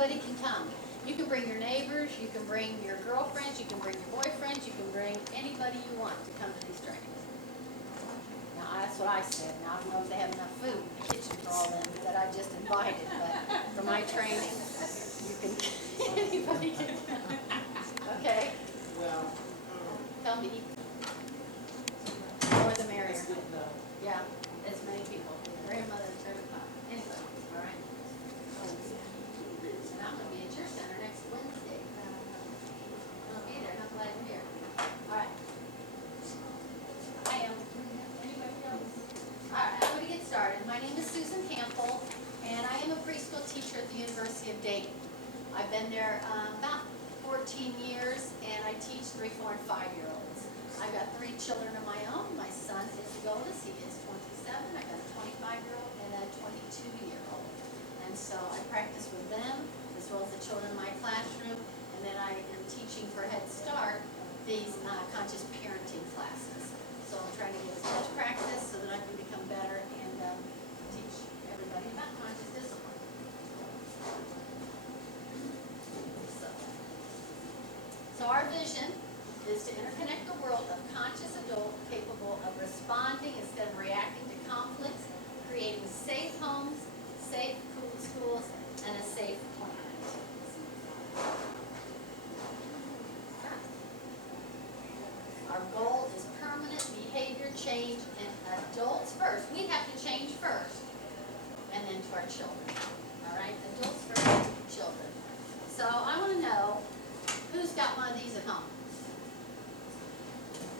anybody can come. You can bring your neighbors, you can bring your girlfriends, you can bring your boyfriends, you can bring anybody you want to come to these trainings. Now, that's what I said. Now, I don't know if they have enough food in the kitchen for all them that I just invited, but for my training, you can, anybody can come. Okay? Well, Tell me. More the merrier. that's good enough. Yeah, as many people. Grandmother, grandpa, anybody, all right? And I'm gonna be at your center next Wednesday. I'll be there, and I'm glad you're here. All right. I am. Anybody else? All right, I'm gonna get started. My name is Susan Hampel, and I am a preschool teacher at the University of Dayton. I've been there about 14 years, and I teach 3, 4, and 5-year-olds. I've got 3 children of my own. My son is the oldest, he is 27. I've got a 25-year-old and a 22-year-old. And so I practice with them, as well as the children in my classroom, and then I am teaching for Head Start these conscious parenting classes. So I'm trying to get as much practice so that I can become better and teach everybody about conscious discipline. So our vision is to interconnect a world of conscious adults capable of responding instead of reacting to conflicts, creating safe homes, safe schools, and a safe planet. Our goal is permanent behavior change in adults first. We have to change first, and then to our children. All right, adults first, children. So I want to know, who's got one of these at home?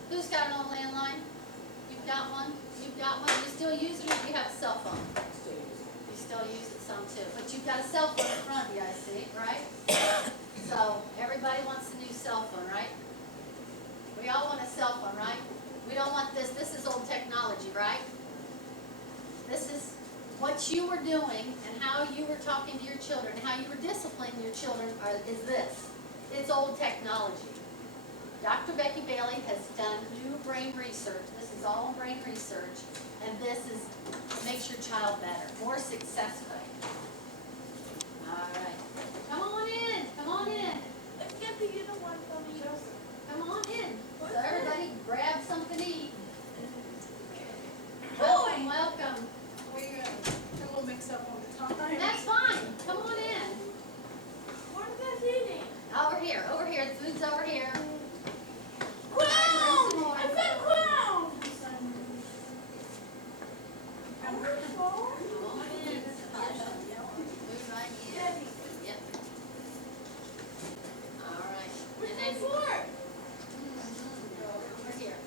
Who's got an old landline? You've got one? You've got one? You still use it, or do you have a cell phone? You still use it some too. But you've got a cell phone in front of you, I see, right? So everybody wants a new cell phone, right? We all want a cell phone, right? We don't want this. This is old technology, right? This is what you were doing and how you were talking to your children, how you were disciplining your children is this. It's old technology. Dr. Becky Bailey has done new brain research. This is all brain research, and this is makes your child better, more successful. All right, come on in, come on in. Come on in. So everybody, grab something to eat. Welcome, welcome. We're a little mixed up on the time. That's fine. Come on in. What are you guys eating? Over here, over here. The food's over here. Clown! I said clown! Come on in. Food right here. Yep. All right. Where's And my then fork? over here.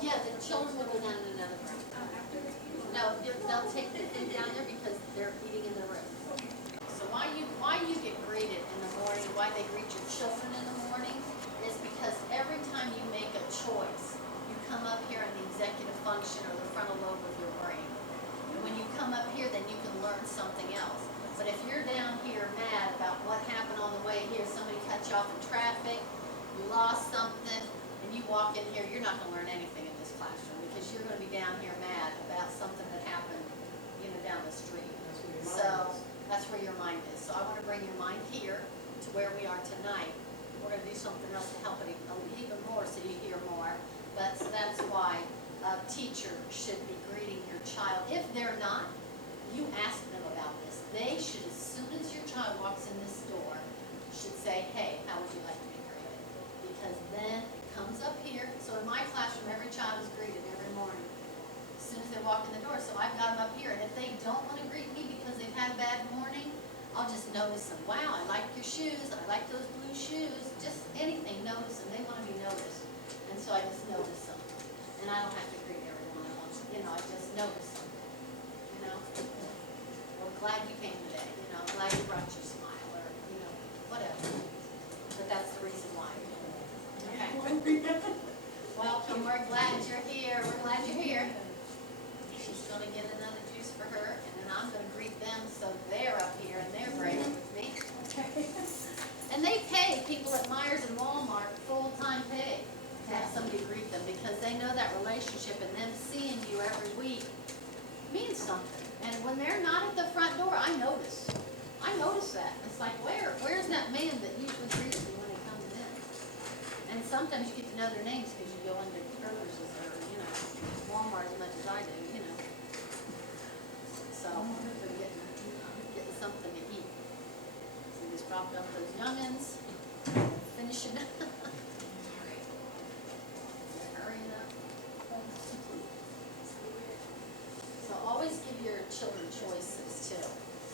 Yeah, the children will go down in another room. No, they'll take the food down there because they're eating in the room. So why you get greeted in the morning, why they greet your children in the morning, is because every time you make a choice, you come up here in the executive function or the frontal lobe of your brain. And when you come up here, then you can learn something else. But if you're down here mad about what happened on the way here, somebody cut you off in traffic, you lost something, and you walk in here, you're not going to learn anything in this classroom because you're going to be down here mad about something that happened, down the street. So that's where your mind is. So I want to bring your mind here to where we are tonight. We're going to do something else to help it even more so you hear more. But so that's why a teacher should be greeting your child. If they're not, you ask them about this. They should, as soon as your child walks in this door, should say, hey, how would you like to be greeted? Because then it comes up here. So in my classroom, every child is greeted every morning as soon as they walk in the door. So I've got them up here. And if they don't want to greet me because they've had a bad morning, I'll just notice them. Wow, I like your shoes. I like those blue shoes. Just anything, notice them. They want to be noticed. And so I just notice them. And I don't have to greet everyone I want. I just notice them. Well, glad you came today. Glad you brought your smile or, whatever. But that's the reason why. Okay. Welcome. We're glad you're here. We're glad you're here. She's going to get another juice for her, and then I'm going to greet them so they're up here and they're brave with me. And they pay people at Myers and Walmart full-time pay to have somebody greet them because they know that relationship and them seeing you every week means something. And when they're not at the front door, I notice that. It's like, where's that man that usually greets me when he comes in? And sometimes you get to know their names because you go into Kroger's or, Walmart as much as I do, So, they're getting something to eat. So we just dropped up those youngins, finishing up. They're hurrying up. So always give your children choices too.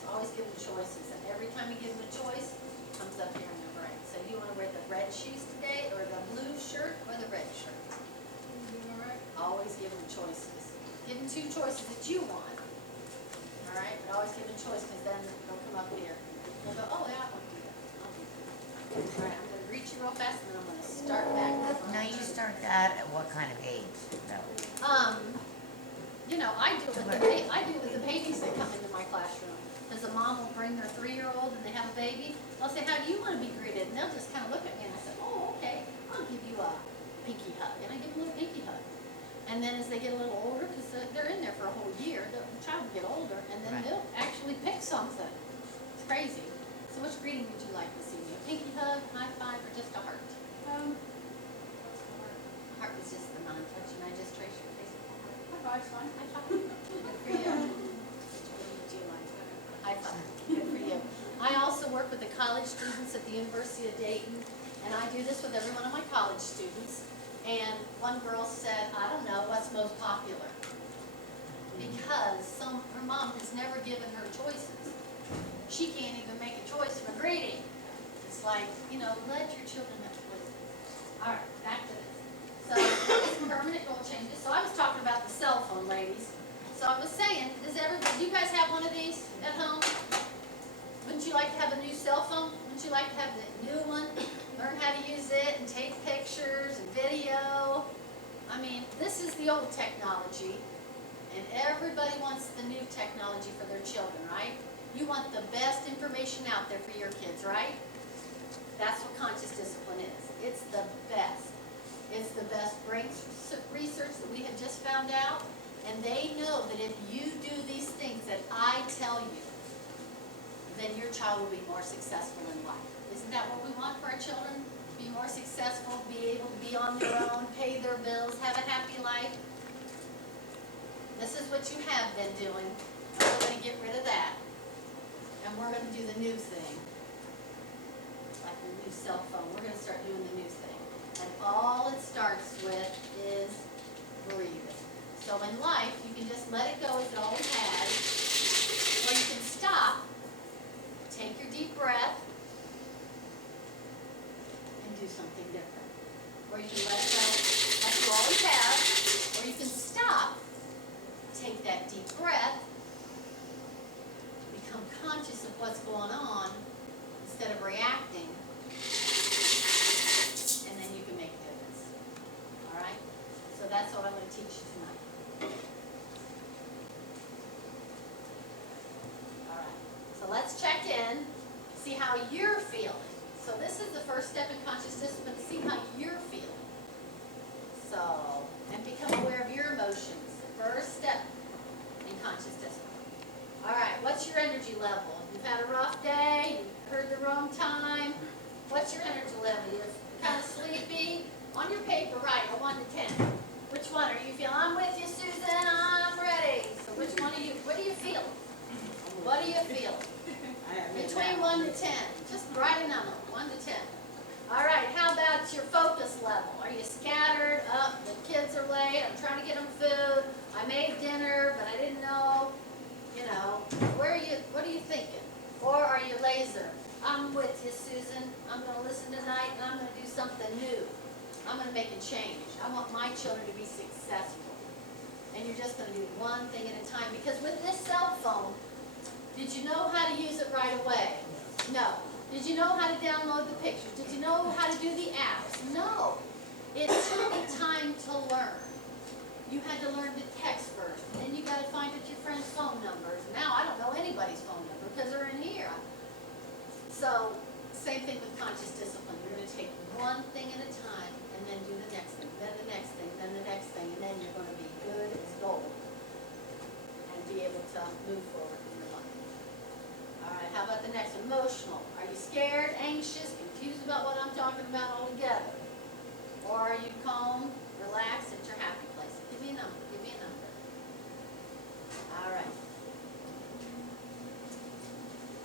Always give them choices, and every time you give them a choice, it comes up here in the break. So you want to wear the red shoes today, or the blue shirt, or the red shirt? Always give them choices. Give them 2 choices that you want. All right, but always give them a choice, because then they'll come up here. They'll go, oh yeah, I want to do that. I'll do that. All right, I'm going to reach you real fast, and then I'm going to start back. Now you start that at what kind of age? No. I do it with the babies that come into my classroom. Because a mom will bring their 3-year-old and they have a baby. I'll say, how do you want to be greeted? And they'll just kind of look at me and I say, oh, okay, I'll give you a pinky hug. And I give them a little pinky hug. And then as they get a little older, because they're in there for a whole year, the child will get older, and then they'll actually pick something. It's crazy. So which greeting would you like to see? A pinky hug, high five, or just a heart? Heart is just the non-touch, and I just trace your face with a heart. High five's fine. High five. Good for you. Which one would you like? High five. Good for you. I also work with the college students at the University of Dayton, and I do this with every one of my college students. And one girl said, I don't know what's most popular, because her mom has never given her choices. She can't even make a choice for greeting. It's like, let your children have choices. All right, back to this. So, it's permanent goal changes. So I was talking about the cell phone, ladies. So I was saying, do you guys have one of these at home? Wouldn't you like to have a new cell phone? Wouldn't you like to have the new one? Learn how to use it and take pictures and video. I mean, this is the old technology, and everybody wants the new technology for their children, right? You want the best information out there for your kids, right? That's what conscious discipline is. It's the best. It's the best brain research that we have just found out, and they know that if you do these things that I tell you, then your child will be more successful in life. Isn't that what we want for our children? Be more successful, be able to be on their own, pay their bills, have a happy life. This is what you have been doing. We're going to get rid of that. And we're going to do the new thing. Like the new cell phone. We're going to start doing the new thing. And all it starts with is breathing. So in life, you can just let it go as it always has, or you can stop, take your deep breath, and do something different. Or you can let it go like you always have, or you can stop, take that deep breath, become conscious of what's going on instead of reacting, and then you can make a difference. All right? So that's what I'm going to teach you tonight. All right. So let's check in, see how you're feeling. So this is the first step in conscious discipline, to see how you're feeling. So, and become aware of your emotions. The first step in conscious discipline. All right, what's your energy level? You've had a rough day, you've heard the wrong time. What's your energy level? You're kind of sleepy? On your paper, write a 1 to 10. Which one are you feeling? I'm with you, Susan, I'm ready. So which one are you, what do you feel? What do you feel? Between 1 to 10. Just write a number, 1 to 10. All right, how about your focus level? Are you scattered? The kids are late, I'm trying to get them food. I made dinner, but I didn't know. What are you thinking? Or are you laser? I'm with you, Susan. I'm going to listen tonight, and I'm going to do something new. I'm going to make a change. I want my children to be successful. And you're just going to do one thing at a time. Because with this cell phone, did you know how to use it right away? No. Did you know how to download the pictures? Did you know how to do the apps? No. It took time to learn. You had to learn to text first. Then you got to find out your friends' phone numbers. Now I don't know anybody's phone number because they're in here. So, same thing with conscious discipline. You're going to take one thing at a time and then do the next thing, then the next thing, then the next thing, and then you're going to be good as gold and be able to move emotional? Are you scared, anxious, confused about what I'm talking about altogether? Or are you calm, relaxed, at your happy place? Give me a number, give me a number. All right.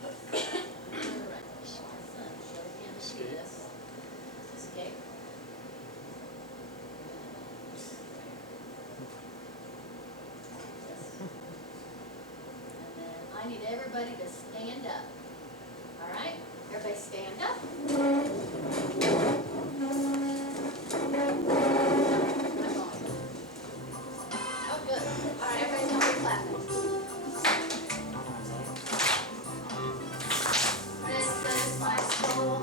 All right. Son, show him this. Escape. And then I need everybody to stand up. All right? Everybody stand up. Oh, good. All right, everybody's gonna be clapping. This is my school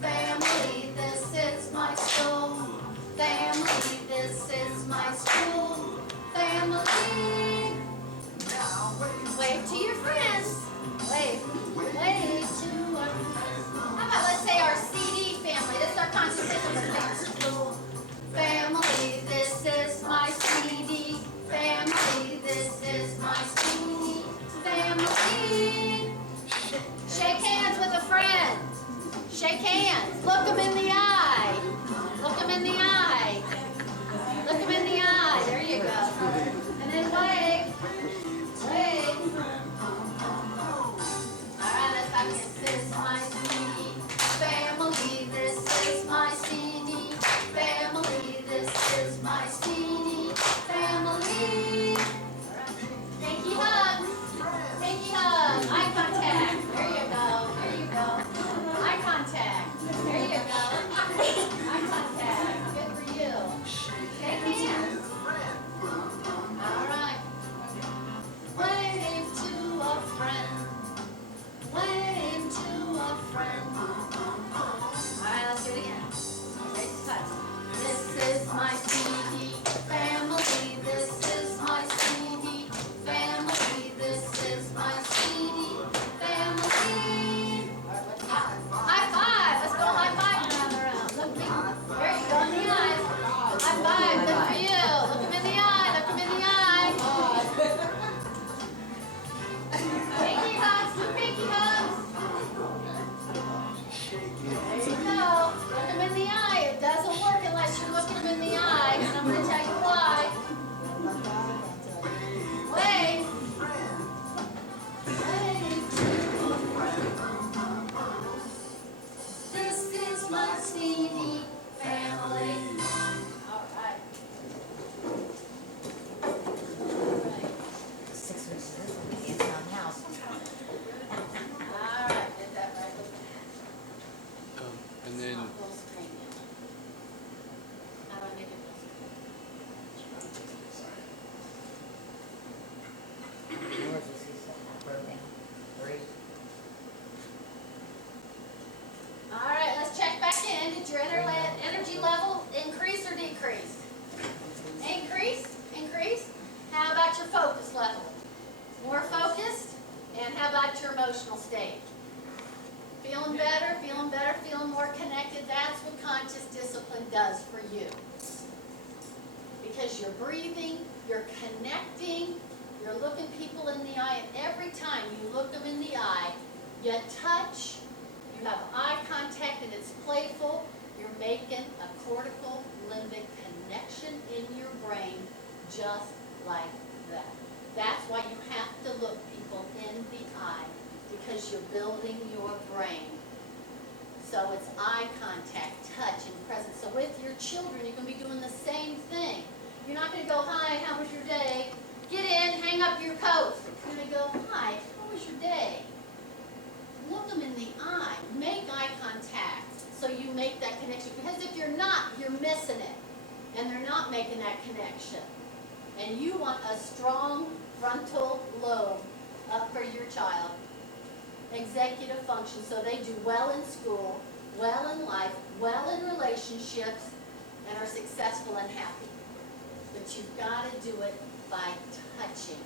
family. This is my school family. This is my school family. Wave to your friends. Wave. Wave to our friends. How about let's say our CD family? This is our conscious school family. This is my CD family. This is my CD family. Shake hands with a friend. Shake hands. Look them in the eye. Look them in the eye. Look them in the eye. There you go. And then wave. Wave. All right, let's talk again. This is my CD family. This is my CD family. This is my CD family. All right. Pinky hug. Pinky hug. Eye contact. There you go. There you go. Eye contact. There you go. Eye contact. Good for you. Shake hands. All right. Wave to a friend. Wave to a friend. All right, let's do it again. Raise touch. This is my CD family. This is my CD family. This is my CD family. All right, let's go. High five. Let's go high five another round. Look me. There you go in the eye. High five. Good for you. Look him in the eye. Look him in the eye. Pinky hugs. Do pinky hugs. There you go. Look him in the eye. It doesn't work unless you're looking him in the eye. And I'm going to tell you why. Wave. Wave to a friend. This is my CD family. All right. All right. 6 weeks of this will be in town house. All right. Get that right. And then, Not full screen yet. How do I make it full screen? Yours is just a broken 3. All right, let's check back in. Did your energy level increase or decrease? Increase? Increase? How about your focus level? More focused? And how about your emotional state? Feeling better, feeling more connected. That's what conscious discipline does for you. Because you're breathing, you're connecting, you're looking people in the eye, and every time you look them in the eye, you touch, you have eye contact, and it's playful. You're making a cortical limbic connection in your brain just like that. That's why you have to look people in the eye, because you're building your brain. So it's eye contact, touch, and presence. So with your children, you're going to be doing the same thing. You're not going to go, hi, how was your day? Get in, hang up your coat. You're going to go, hi, how was your day? Look them in the eye. Make eye contact so you make that connection. Because if you're not, you're missing it. And they're not making that connection. And you want a strong frontal lobe up for your child. Executive function, so they do well in school, well in life, well in relationships, and are successful and happy. But you've got to do it by touching,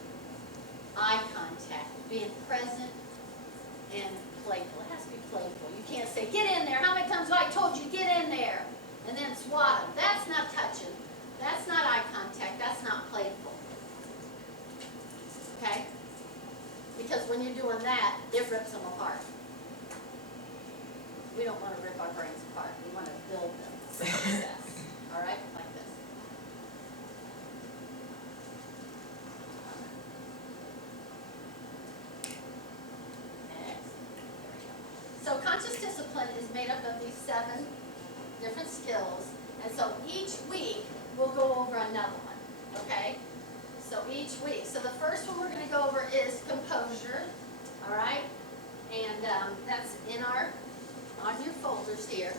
eye contact, being present and playful. It has to be playful. You can't say, get in there. How many times have I told you, get in there? And then swat them. That's not touching. That's not eye contact. That's not playful. Okay? Because when you're doing that, it rips them apart. We don't wanna rip our brains apart, we wanna build them for success, all right, like this. Excellent. There we go. So conscious discipline is made up of these 7 different skills, and so each week we'll go over another one, okay? So each week, so the first one we're gonna go over is composure, all right? And that's on your folders here.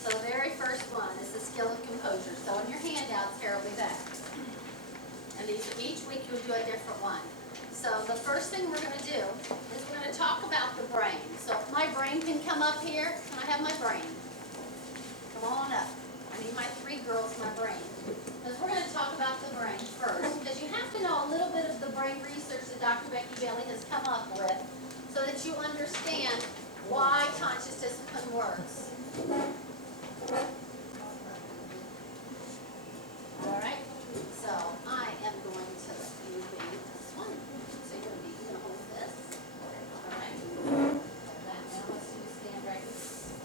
So the very first one is the skill of composure. So in your handouts, here will be that. And each week you'll do a different one. So the first thing we're gonna do is we're gonna talk about the brain. So if my brain can come up here, can I have my brain? Come on up. I need my 3 girls, my brain. Because we're going to talk about the brain first, because you have to know a little bit of the brain research that Dr. Becky Bailey has come up with, so that you understand why conscious discipline works. All right, so I am going to let you be this one. So you're going to hold this. All right, hold that. Now let's do stand right here.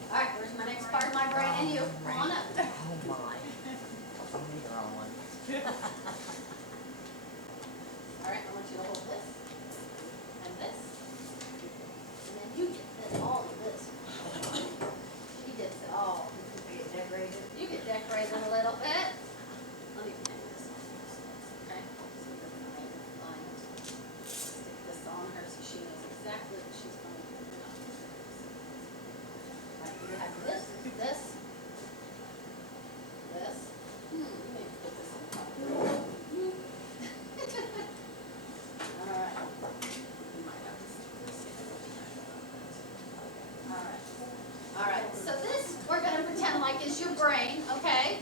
All right, where's my next part of my brain? And you, come on up. Oh my. I'm the wrong one. All right, I want you to hold this and this, and then you get this, all of this. She gets it all. You get decorated. You get decorated a little bit. Let me hang this on her, okay? So we're gonna make a line. Stick this on her so she knows exactly what she's going to do. Right, you have this, this. You may put this on top. Alright. You might have to stick this here. Alright, so this, we're gonna pretend like is your brain, okay?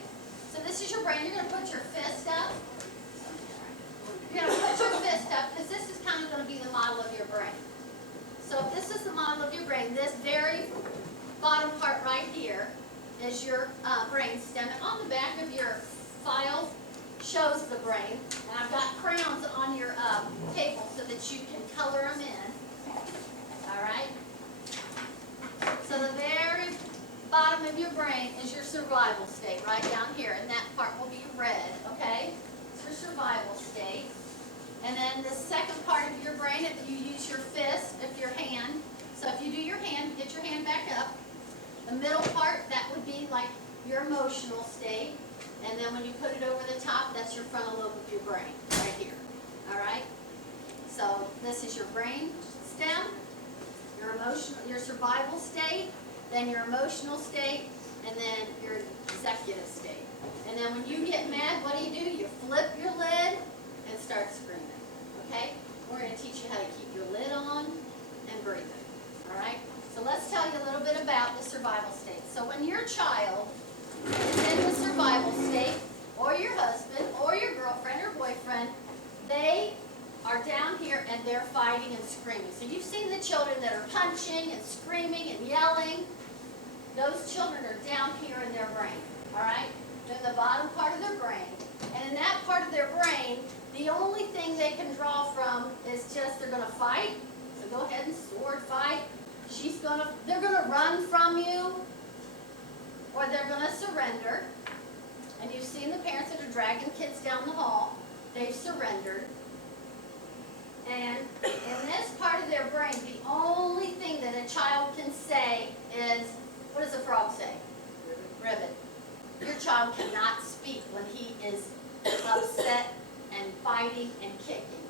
So this is your brain, you're gonna put your fist up. You're gonna put your fist up, because this is kind of gonna be the model of your brain. So if this is the model of your brain, this very bottom part right here is your brain stem, and on the back of your file shows the brain, and I've got crayons on your table so that you can color them in, all right? So the very bottom of your brain is your survival state, right down here, and that part will be red, okay? It's your survival state. And then the second part of your brain, if you use your fist, if your hand, so if you do your hand, get your hand back up. The middle part, that would be like your emotional state. And then when you put it over the top, that's your frontal lobe of your brain, right here. All right? So this is your brain stem, your survival state, then your emotional state, and then your executive state. And then when you get mad, what do? You flip your lid and start screaming. Okay? We're going to teach you how to keep your lid on and breathing. All right? So let's tell you a little bit about the survival state. So when your child is in the survival state, or your husband, or your girlfriend or boyfriend, they are down here and they're fighting and screaming. So you've seen the children that are punching and screaming and yelling. Those children are down here in their brain. All right? They're the bottom part of their brain. And in that part of their brain, the only thing they can draw from is just they're going to fight. So go ahead and sword fight. They're gonna run from you, or they're gonna surrender. And you've seen the parents that are dragging kids down the hall. They've surrendered. And in this part of their brain, the only thing that a child can say is, what does a frog say? Ribbit. Your child cannot speak when he is upset and fighting and kicking.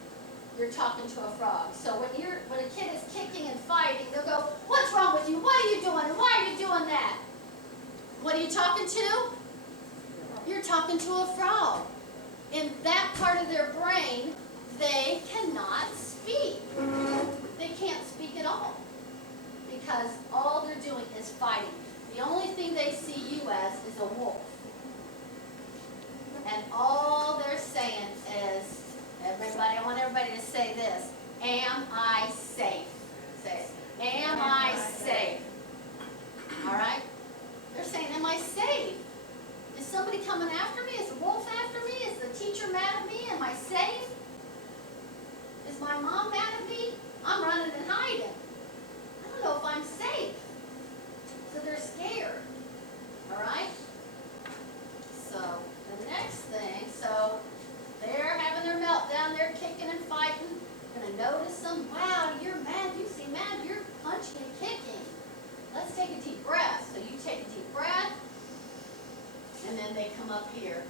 You're talking to a frog. So when a kid is kicking and fighting, they'll go, what's wrong with you? What are you doing? And why are you doing that? What are you talking to? You're talking to a frog. In that part of their brain, they cannot speak. They can't speak at all. Because all they're doing is fighting. The only thing they see you as is a wolf. And all they're saying is, I want everybody to say this. Am I safe? Say it. Am I safe? All right? They're saying, am I safe? Is somebody coming after me? Is a wolf after me? Is the teacher mad at me? Am I safe? Is my mom mad at me? I'm running and hiding. I don't know if I'm safe. So they're scared. All right? So the next thing, so they're having their meltdown, they're kicking and fighting. Gonna notice them. Wow, you're mad. You seem mad. You're punching and kicking. Let's take a deep breath. So you take a deep breath, and then they come up here.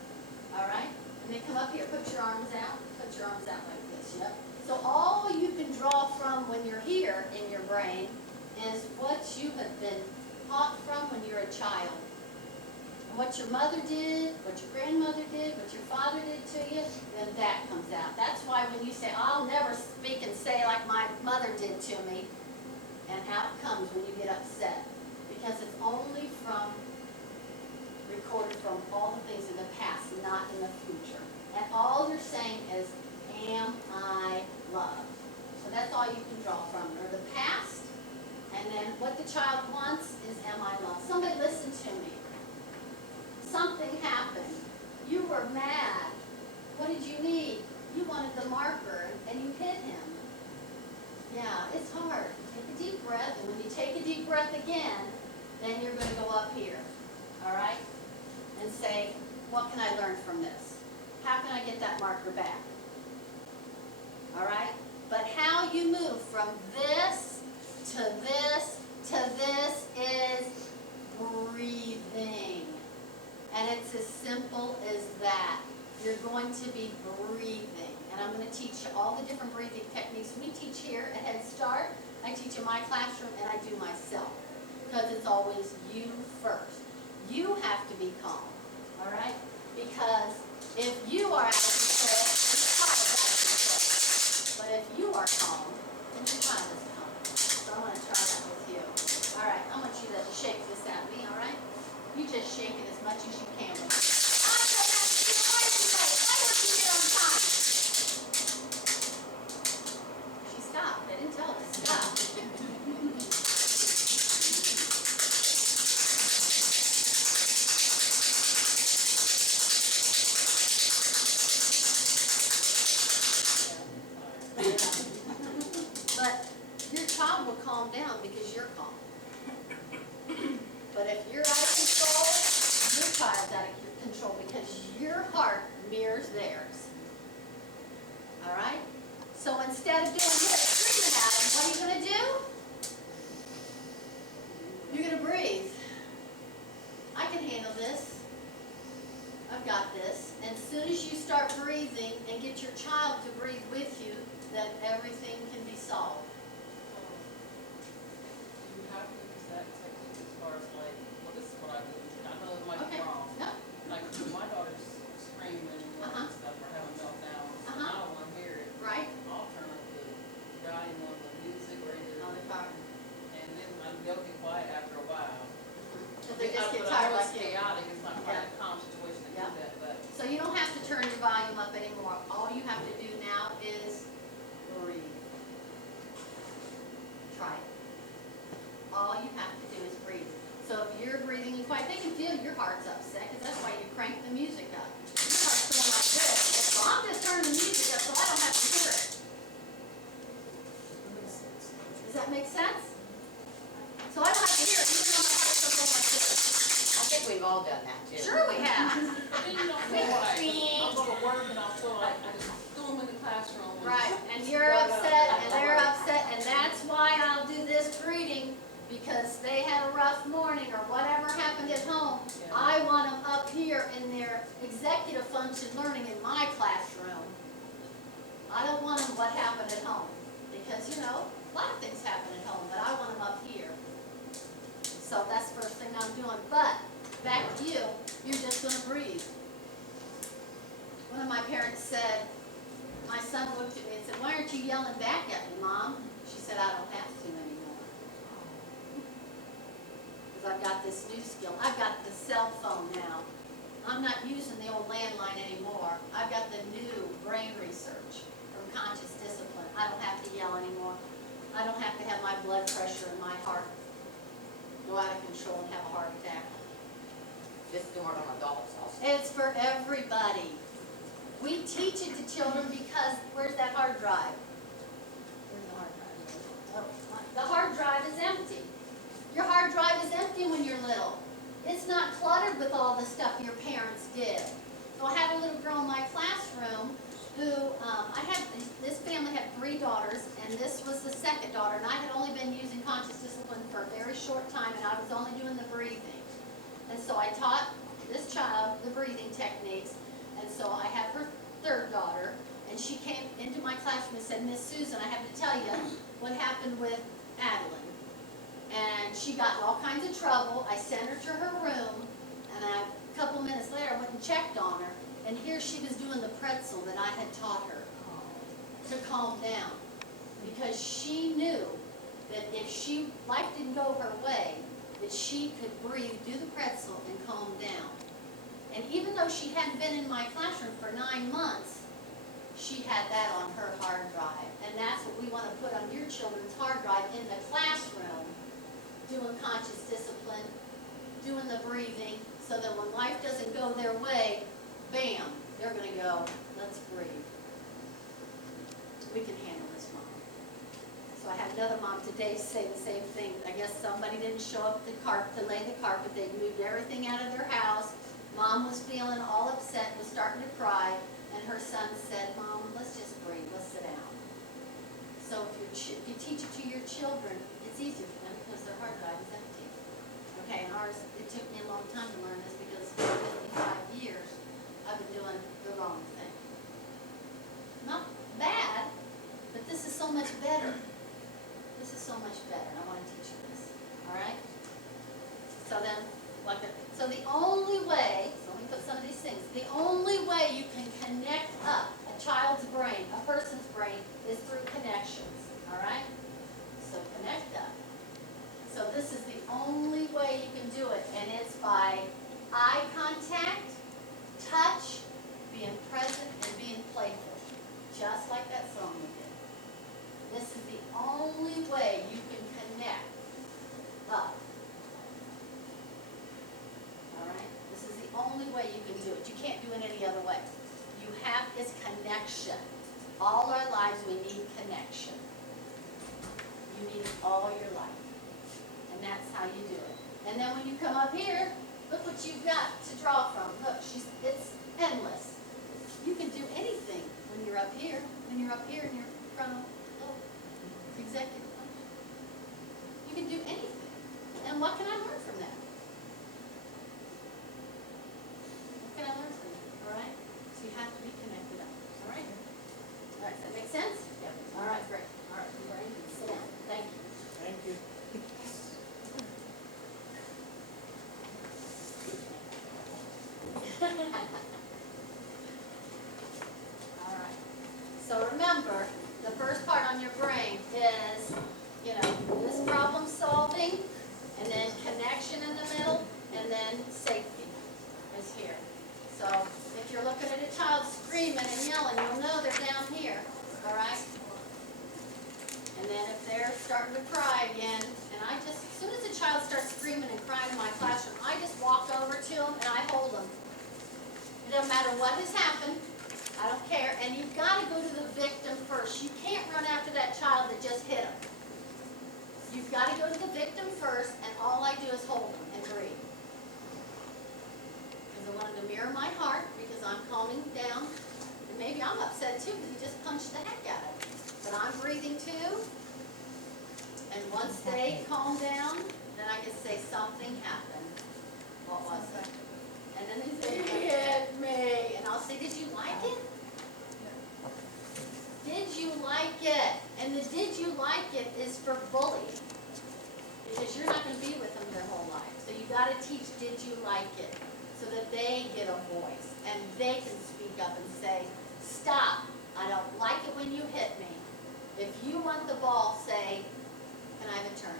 All right? And they come up here. Put your arms out. Put your arms out like this. Yep. So all you can draw from when you're here in your brain is what you have been taught from when you're a child. And what your mother did, what your grandmother did, what your father did to you, then that comes out. That's why when you say, I'll never speak and say like my mother did to me, and out comes when you get upset. Because it's only from, recorded from all the things in the past, not in the future. And all you're saying is, am I loved? So that's all you can draw from, or the past, and then what the child wants is, am I loved? Somebody listen to me. Something happened. You were mad. What did you need? You wanted the marker, and you hit him. Yeah, it's hard. Take a deep breath, and when you take a deep breath again, then you're going to go up here, all right? And say, what can I learn from this? How can I get that marker back? All right? But how you move from this to this to this is breathing. And it's as simple as that. You're going to be breathing. And I'm going to teach you all the different breathing techniques we teach here at Head Start. I teach in my classroom, and I do myself. Because it's always you first. You have to be calm. All right? Because if you are out of control, then the child is out of control. But if you are calm, then the child is calm. So I'm going to try that with you. All right, I want you to shake this at me, all right? You just shake it as much as you can with it. I don't have to do it right today. Why weren't you here on time? She stopped. I didn't tell her to stop. But your child will calm down because you're calm. But if you're out of control, your child's out of control because your heart mirrors theirs. All right? So instead of doing this, screaming at them, what are you going to do? You're going to breathe. I can handle this. I've got this. And as soon as you start breathing and get your child to breathe with you, then everything can be solved. You have to use that technique as far as like, well, this is what I do. I know it might be Okay. wrong. No. Like when my daughter's screaming and stuff or having meltdowns, I don't want to hear it. Right? I'll turn up the volume on the music or either, On the car. and then they'll be quiet after a while. If they just get But I tired know like it's you. chaotic. It's not quite Yeah. a calm situation to Yeah. do that, but So you don't have to turn your volume up anymore. All you have to do now is breathe. Try it. All you have to do is breathe. So if you're breathing in quiet, they can feel your heart's upset because that's why you crank the music up. Your heart's going like this. So I'm just turning the music up so I don't have to hear it. Does that make sense? So I don't have to hear it even though my heart's still going like this. I think we've all done that too. Sure we have. but then you don't feel like I'll go to work and I'll feel like I just threw them in the classroom. Right, and you're upset, and they're upset, and that's why I'll do this greeting, because they had a rough morning, or whatever happened at home. Yeah. I want them up here in their executive function learning in my classroom. I don't want them what happened at home, because, you know, a lot of things happen at home, but I want them up here. So that's the first thing I'm doing, but, back to you, you're just gonna breathe. One of my parents said, my son looked at me and said, why aren't you yelling back at me, Mom? She said, I don't have to anymore. Because I've got this new skill. I've got the cell phone now. I'm not using the old landline anymore. I've got the new brain research from conscious discipline. I don't have to yell anymore. I don't have to have my blood pressure and my heart go out of control and have a heart attack. Just do it on adults also. It's for everybody. We teach it to children because, where's that hard drive? Where's the hard drive? Oh, the hard drive is empty. with you when you're little. It's not cluttered with all the stuff your parents did. So I had a little girl in my classroom who, this family had 3 daughters, and this was the second daughter, and I had only been using conscious discipline for a very short time, and I was only doing the breathing. And so I taught this child the breathing techniques, and so I had her third daughter, and she came into my classroom and said, Miss Susan, I have to tell you what happened with Adeline. And she got in all kinds of trouble. I sent her to her room, and a couple minutes later I went and checked on her, and here she was doing the pretzel that I had taught her to calm down, because she knew that if life didn't go her way, that she could breathe, do the pretzel, and calm down. And even though she hadn't been in my classroom for 9 months, she had that on her hard drive. And that's what we want to put on your children's hard drive in the classroom, doing conscious discipline, doing the breathing, so that when life doesn't go their way, bam, they're going to go, let's breathe. We can handle this, Mom. So I had another mom today say the same thing. I guess somebody didn't show up to lay the carpet. They'd moved everything out of their house. Mom was feeling all upset, was starting to cry, and her son said, Mom, let's just breathe, let's sit down. So if you teach it to your children, it's easier for them because their hard drive is empty. Okay, and ours, it took me a long time to learn this because for 55 years, I've been doing the wrong thing. Not bad, but this is so much better. This is so much better, and I want to teach you this, all right? So then, so the only way, so let me put some of these things, the only way you can connect up a child's brain, a person's brain, is through connections, all right? So connect up. So this is the only way you can do it, and it's by eye contact, touch, being present, and being playful, just like that song we did. This is the only way you can connect up. Only way you can do it. You can't do it any other way. You have this connection. All our lives we need connection. You need it all your life. And that's how you do it. And then when you come up here, look what you've got to draw from. Look, it's endless. You can do anything when you're up here. When you're up here and you're in front of executive function. You can do anything. And what can I learn from that? Can I learn from you? All right? So you have to be connected up. All right? All right, does that make sense? Yep. All right, great. All right, you ready? Sit down. Thank you. Thank you. All right. So remember, the first part on your brain is, this problem solving, and then connection in the middle, and then safety is here. So if you're looking at a child screaming and yelling, you'll know they're down here, all right? And then if they're starting to cry again, and as soon as a child starts screaming and crying in my classroom, I just walk over to them and I hold them. It doesn't matter what has happened, I don't care, and you've got to go to the victim first. You can't run after that child that just hit them. You've got to go to the victim first, and all I do is hold them and breathe. I wanted to mirror my heart because I'm calming down. And maybe I'm upset too because he just punched the heck out of me. But I'm breathing too. And once they calm down, then I can say something happened. What was it? And then they say, he hit me. And I'll say, did you like it? Did you like it? And the did you like it is for bullying. Because you're not going to be with them their whole life. So you got to teach, did you like it? So that they get a voice and they can speak up and say, stop, I don't like it when you hit me. If you want the ball, say, can I have a turn?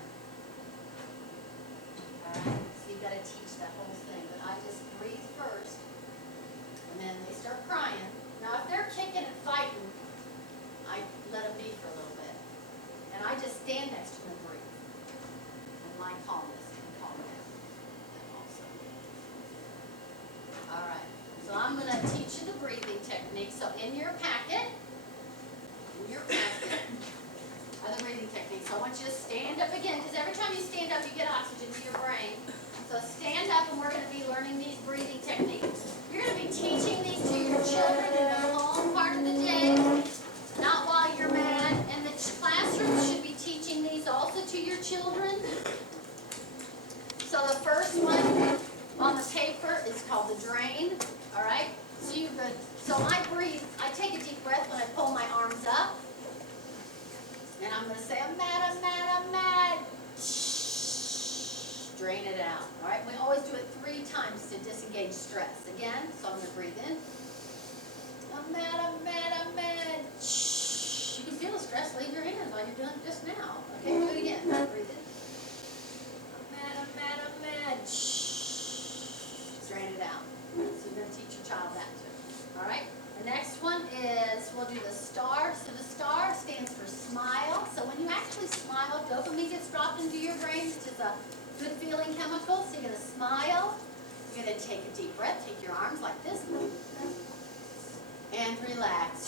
All right, so you've got to teach that whole thing. But I just breathe first, and then they start crying. Now if they're kicking and fighting, I let them be for a little bit. And I just stand next to them and breathe. And my calmness can calm down. All right, so I'm going to teach you the breathing technique. So in your packet are the breathing techniques. So I want you to stand up again, because every time you stand up, you get oxygen to your brain. up and we're gonna be learning these breathing techniques. You're gonna be teaching these to your children in the home part of the day, not while you're mad. And the classroom should be teaching these also to your children. So the first one on the paper is called the drain, all right? So I breathe, I take a deep breath when I pull my arms up. And I'm gonna say, I'm mad, I'm mad, I'm mad. Drain it out, all right? We always do it 3 times to disengage stress. Again, so I'm gonna breathe in. I'm mad, I'm mad, I'm mad. You can feel the stress leave your hands while you're doing it just now. Okay, do it again. Breathe in. I'm mad, I'm mad, I'm mad. Drain it out. So you're gonna teach your child that too. All right? The next one is, we'll do the star. So the star stands for smile. So when you actually smile, dopamine gets dropped into your brain, which is a good feeling chemical. So you're gonna smile. You're gonna take a deep breath. Take your arms like this. And relax.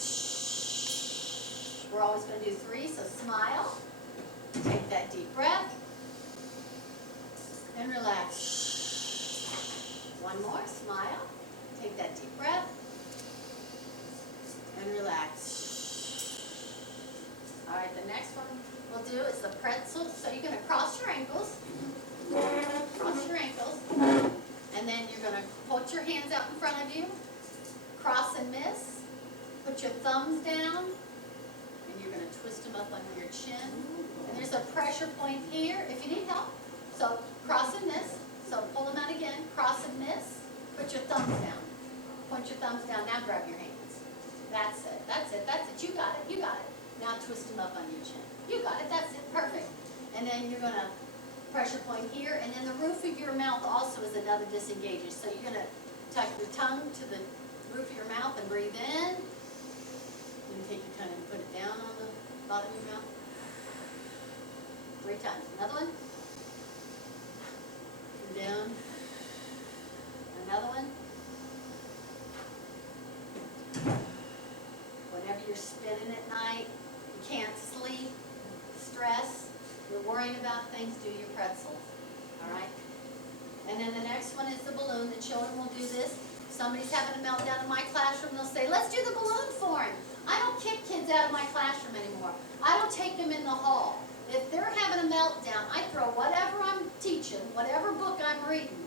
We're always gonna do 3, so smile. Take that deep breath. And relax. One more, smile. Take that deep breath. And relax. All right, the next one we'll do is the pretzel. So you're gonna cross your ankles. Cross your ankles. And then you're gonna put your hands out in front of you. Cross and miss. Put your thumbs down. And you're gonna twist them up under your chin. And there's a pressure point here if you need help. So cross and miss. So pull them out again. Cross and miss. Put your thumbs down. Point your thumbs down. Now grab your hands. That's it. That's it. That's it. You got it. You got it. Now twist them up on your chin. You got it. That's it. Perfect. And then you're gonna pressure point here, and then the roof of your mouth also is another disengager. So you're gonna tuck your tongue to the roof of your mouth and breathe in. And take your tongue and put it down on the bottom of your mouth. 3 times. Another one. And down. Another one. Whenever you're spinning at night, you can't sleep, stress, you're worrying about things, do your pretzels. All right? And then the next one is the balloon. The children will do this. If somebody's having a meltdown in my classroom, they'll say, let's do the balloon for him. I don't kick kids out of my classroom anymore. I don't take them in the hall. If they're having a meltdown, I throw whatever I'm teaching, whatever book I'm reading,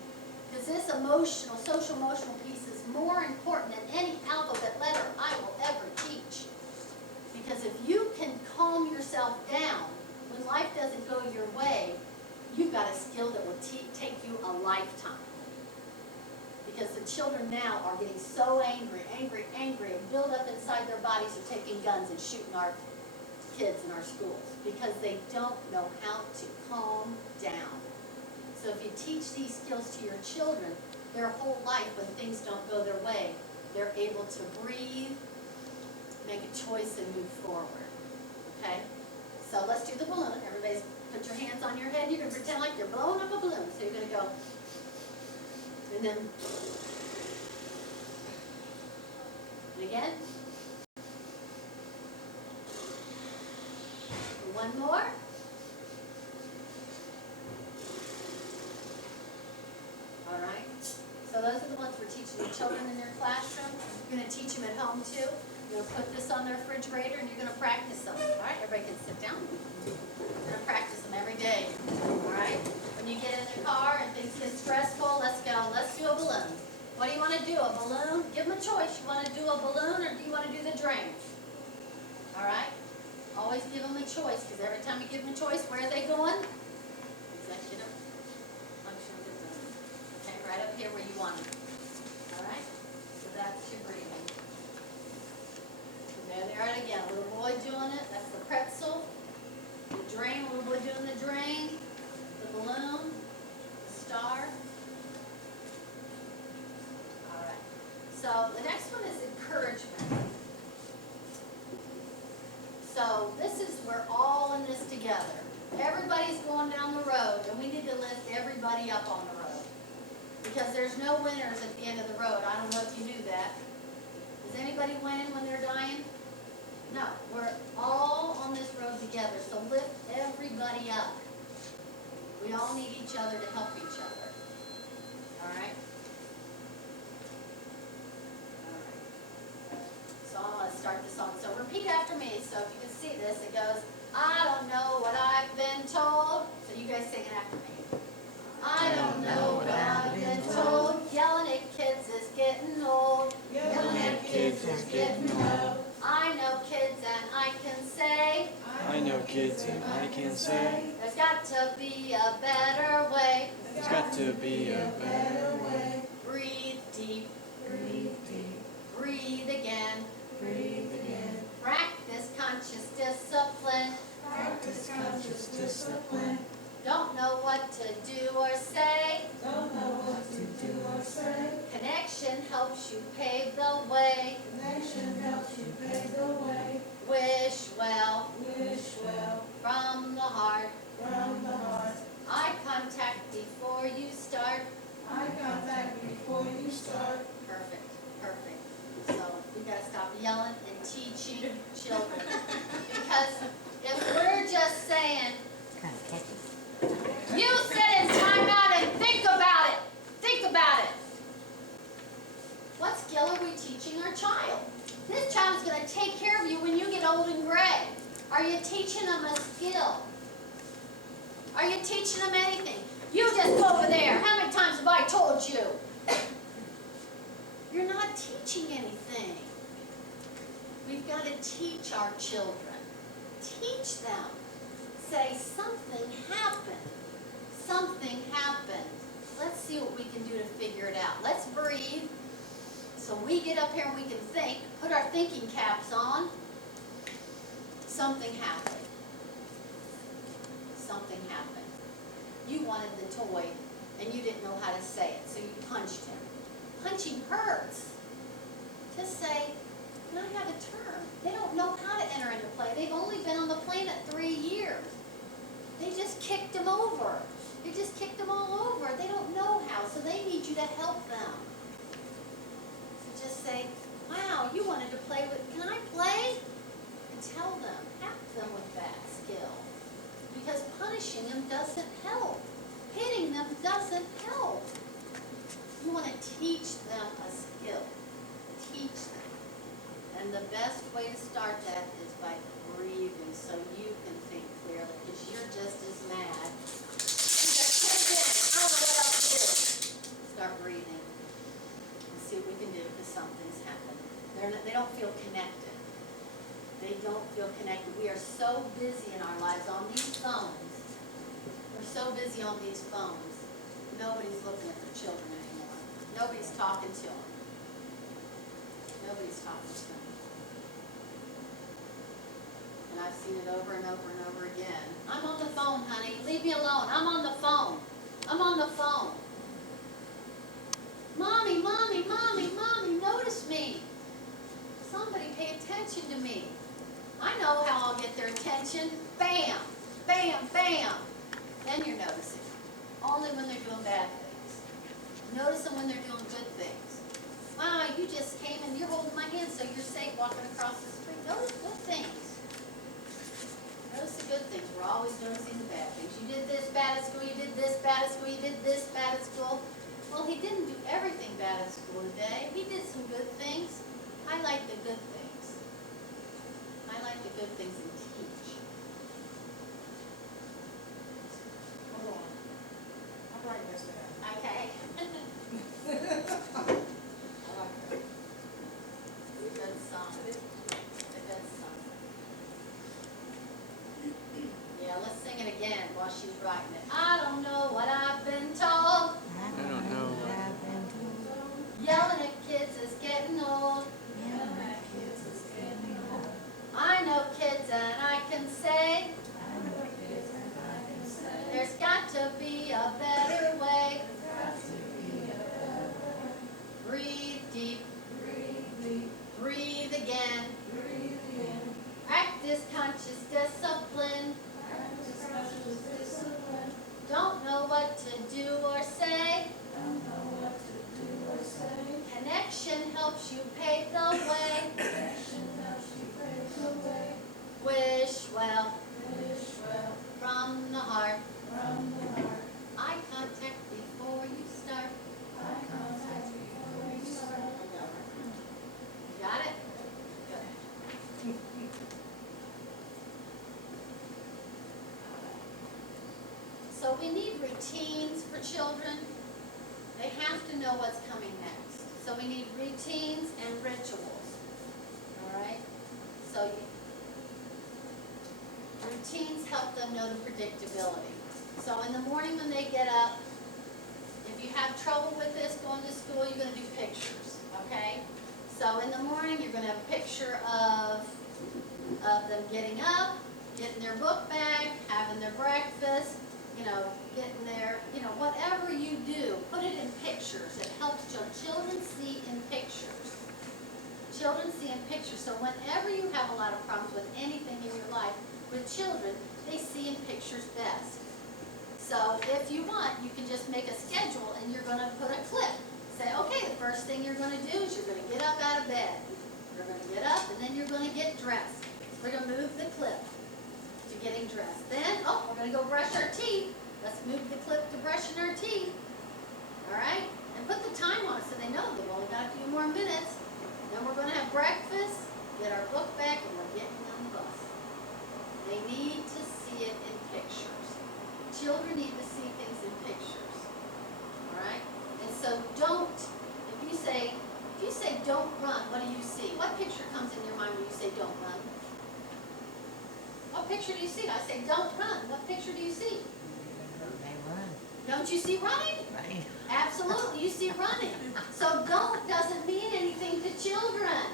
because this emotional, social emotional piece is more important than any alphabet letter I will ever teach. Because if you can calm yourself down when life doesn't go your way, you've got a skill that will take you a lifetime. Because the children now are getting so angry, and build up inside their bodies are taking guns and shooting our kids in our schools because they don't know how to calm down. So if you teach these skills to your children, their whole life when things don't go their way, they're able to breathe, make a choice, and move forward. Okay? So let's do the balloon. Everybody's put your hands on your head. You're going to pretend like you're blowing up a balloon. So you're going to go, and then, and again. One more. All right. So those are the ones we're teaching your children in their classroom. You're going to teach them at home too. You're going to put this on their refrigerator and you're going to practice them. All right. Everybody can sit down. You're going to practice them every day. All right. When you get in the car and things get stressful, let's go. Let's do a balloon. What do you want to do? A balloon? Give them a choice. You want to do a balloon or do you want to do the drain? All right. Always give them a choice, because every time you give them a choice, where are they going? Executive function of the brain. Okay, right up here where you want them. All right? So that's your breathing. And there they are again. A little boy doing it. That's the pretzel. The drain, a little boy doing the drain. The balloon. The star. All right. So the next one is encouragement. So this is, we're all in this together. Everybody's going down the road, and we need to lift everybody up on the road. Because there's no winners at the end of the road. I don't know if you knew that. Does anybody win when they're dying? No. We're all on this road together, so lift everybody up. We all need each other to help each other. Alright? So I'm gonna start the song. So repeat after me. So if you can see this, it goes, I don't know what I've been told. So you guys sing it after me. I don't know what I've been told. Yelling at kids is getting old. Yelling at kids is getting old. I know kids and I can say, I know kids and I can say, there's got to be a better way. there's got to be a better way. Breathe deep, Breathe deep, breathe again. breathe again. Practice conscious discipline. Practice conscious discipline. Don't know what to do or say. Don't know what to do or say. Connection helps you pave the way. Connection helps you pave the way. Wish well Wish well from the heart. from the heart. Eye contact before you start. Eye contact before you start. Perfect, perfect. So we gotta stop yelling and teaching children. Because if we're just saying, you sit in timeout and think about it. Think about it. What skill are we teaching our child? This child is going to take care of you when you get old and gray. Are you teaching them a skill? Are you teaching them anything? You just go over there. How many times have I told you? You're not teaching anything. We've got to teach our children. Teach them. Say, something happened. Something happened. Let's see what we can do to figure it out. Let's breathe. So we get up here and we can think. Put our thinking caps on. Something happened. Something happened. You wanted the toy and you didn't know how to say it, so you punched him. Punching hurts. Just say, can I have a turn? They don't know how to enter into play. They've only been on the planet 3 years. They just kicked him over. They just kicked them all over. They don't know how, so they need you to help them. So just say, wow, you wanted to play with, can I play? And tell them, help them with that skill. Because punishing them doesn't help. Hitting them doesn't help. You want to teach them a skill. Teach them. And the best way to start that is by breathing so you can think clearly, because you're just as mad. You just kicked in. I don't know what else to do. Start breathing and see what we can do, because something's happened. They don't feel connected. They don't feel connected. We are so busy in our lives on these phones. We're so busy on these phones. Nobody's looking at their children anymore. Nobody's talking to them. Nobody's talking to them. And I've seen it over and over and over again. I'm on the phone, honey. Leave me alone. I'm on the phone. I'm on the phone. Mommy, mommy, mommy, mommy, notice me. Somebody pay attention to me. I know how I'll get their attention. Bam, bam, bam. Then you're noticing. Only when they're doing bad things. Notice them when they're doing good things. Wow, you just came and you're holding my hand so you're safe walking across the street. Notice good things. Notice the good things. We're always noticing the bad things. You did this bad at school, you did this bad at school, you did this bad at school. Well, he didn't do everything bad at school today. He did some good things. Highlight the good things. Highlight the good things and teach. Hold on. I'm writing this down. Okay? I like that. It's a good song. It's a good song. Yeah, let's sing it again while she's writing it. I don't know what I've been told. I don't know what I've been told. Yelling at kids is getting old. Yelling at kids is getting old. I know kids and I can say, I know kids and I can say, there's got to be a better way. there's got to be a better way. Breathe deep, Breathe deep, breathe again. breathe in. Practice conscious discipline. Practice conscious discipline. Don't know what to So we need routines for children. They have to know what's coming next. So we need routines and rituals. All right? So routines help them know the predictability. So in the morning when they get up, if you have trouble with this going to school, you're going to do pictures, okay? So in the morning, you're going to have a picture of them getting up, getting their book bag, having their breakfast, getting their, whatever you do, put it in pictures. It helps children see in pictures. Children see in pictures. So whenever you have a lot of problems with anything in your life, with children, they see in pictures best. So if you want, you can just make a schedule and you're going to put a clip. Say, okay, the first thing you're going to do is you're going to get up out of bed. You're going to get up and then you're going to get dressed. We're going to move the clip to getting dressed. Then, we're going to go brush our teeth. Let's move the clip to brushing our teeth. All right? And put the time on it so they know they've only got a few more minutes. Then we're going to have breakfast, get our book back, and we're getting on the bus. They need to see it in pictures. Children need to see things in pictures. All right? And so if you say don't run, what do you see? What picture comes in your mind when you say don't run? What picture do you see? I say don't run. What picture do you see? They run. Don't you see running? Right. Absolutely, you see running. So don't doesn't mean anything to children.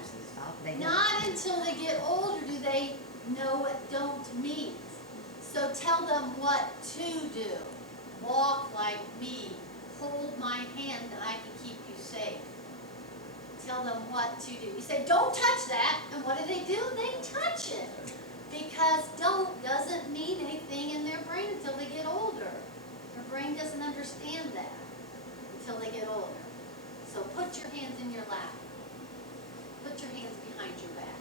Not until they get older do they know what don't means. So tell them what to do. Walk like me. Hold my hand and I can keep you safe. Tell them what to do. You say, don't touch that. And what do? They touch it. Because don't doesn't mean anything in their brain until they get older. Their brain doesn't understand that until they get older. So put your hands in your lap. Put your hands behind your back.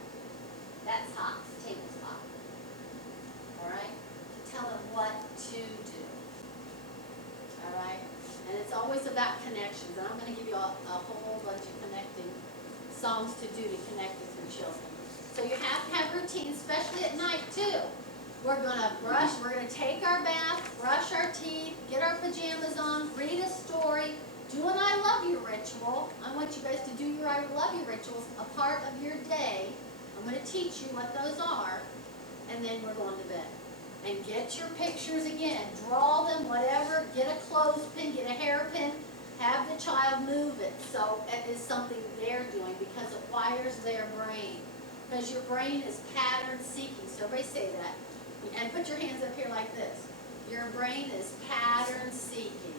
That's hot. The table's hot. All right? Tell them what to do. All right? And it's always about connections. And I'm going to give you a whole bunch of connecting songs to do to connect with your children. So you have to have routines, especially at night too. We're going to brush, we're going to take our bath, brush our teeth, get our pajamas on, read a story, do an I love you ritual. I want you guys to do your I love you rituals, a part of your day. I'm going to teach you what those are, and then we're going to bed. And get your pictures again, draw them, whatever, get a clothespin, get a hairpin, have the child move it. So it is something they're doing because it wires their brain. Because your brain is pattern seeking. So everybody say that. And put your hands up here like this. Your brain is pattern seeking.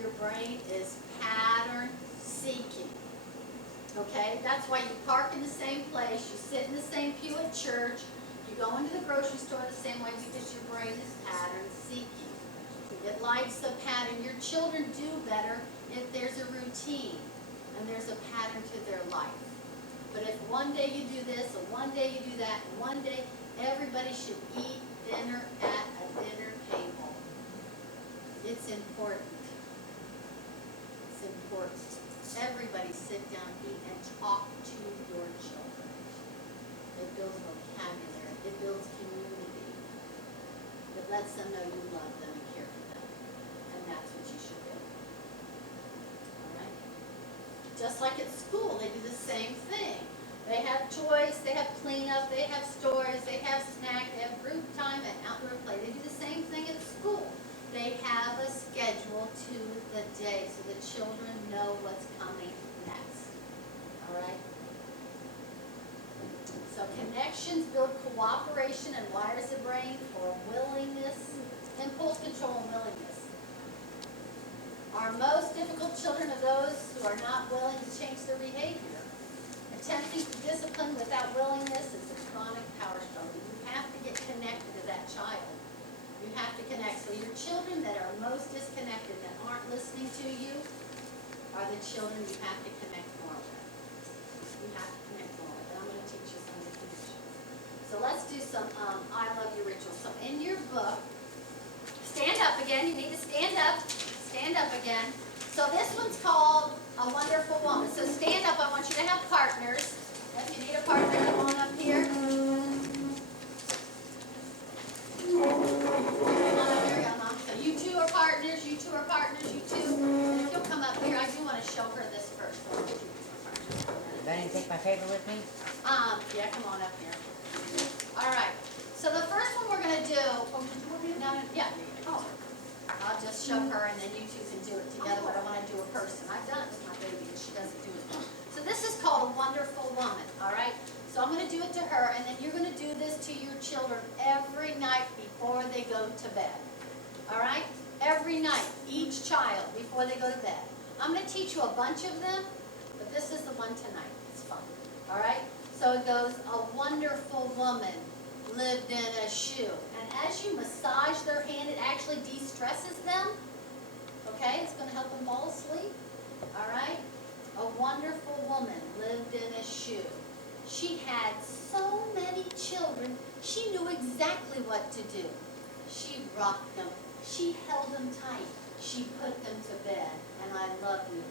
Your brain is pattern seeking. Okay? That's why you park in the same place, you sit in the same pew at church, you go into the grocery store the same way because your brain is pattern seeking. It likes a pattern. Your children do better if there's a routine and there's a pattern to their life. But if one day you do this, and one day you do that, and one day everybody should eat dinner at a dinner table. It's important. It's important. Everybody sit down, eat, and talk to your children. It builds vocabulary. It builds community. It lets them know you love them and care for them. And that's what you should do. All right? Just like at school, they do the same thing. They have toys, they have cleanup, they have stories, they have snack, they have group time and outdoor play. They do the same thing at school. They have a schedule to the day so the children know what's coming next. All right? So connections build cooperation and wires the brain for willingness, impulse control and willingness. Our most difficult children are those who are not willing to change their behavior. Attempting to discipline without willingness is a chronic power struggle. You have to get connected to that child. You have to connect. So your children that are most disconnected, that aren't listening to you, are the children you have to connect more with. You have to connect more with. And I'm going to teach you some of the conditions. So let's do some I love you rituals. So in your book, stand up again. You need to stand up. Stand up again. So this one's called A Wonderful Woman. So stand up. I want you to have partners. If you need a partner, come on up here. Come on up here, young mom. So you two show her this first. I didn't take my paper with me? Yeah, come on up here. All right, so the first one we're gonna do, yeah, I'll just show her and then you two can do it together, but I wanna do a person. I've done it with my baby and she doesn't do it well. So this is called a wonderful woman, all right? So I'm gonna do it to her and then you're gonna do this to your children every night before they go to bed, all right? Every night, each child, before they go to bed. I'm gonna teach you a bunch of them, but this is the one tonight. It's fun, all right? So it goes, a wonderful woman lived in a shoe. And as you massage their hand, it actually de-stresses them. Okay, it's gonna help them fall asleep, all right? A wonderful woman lived in a shoe. She had so many children, she knew exactly what to do. She rocked them, she held them tight, she put them to bed. And I love you is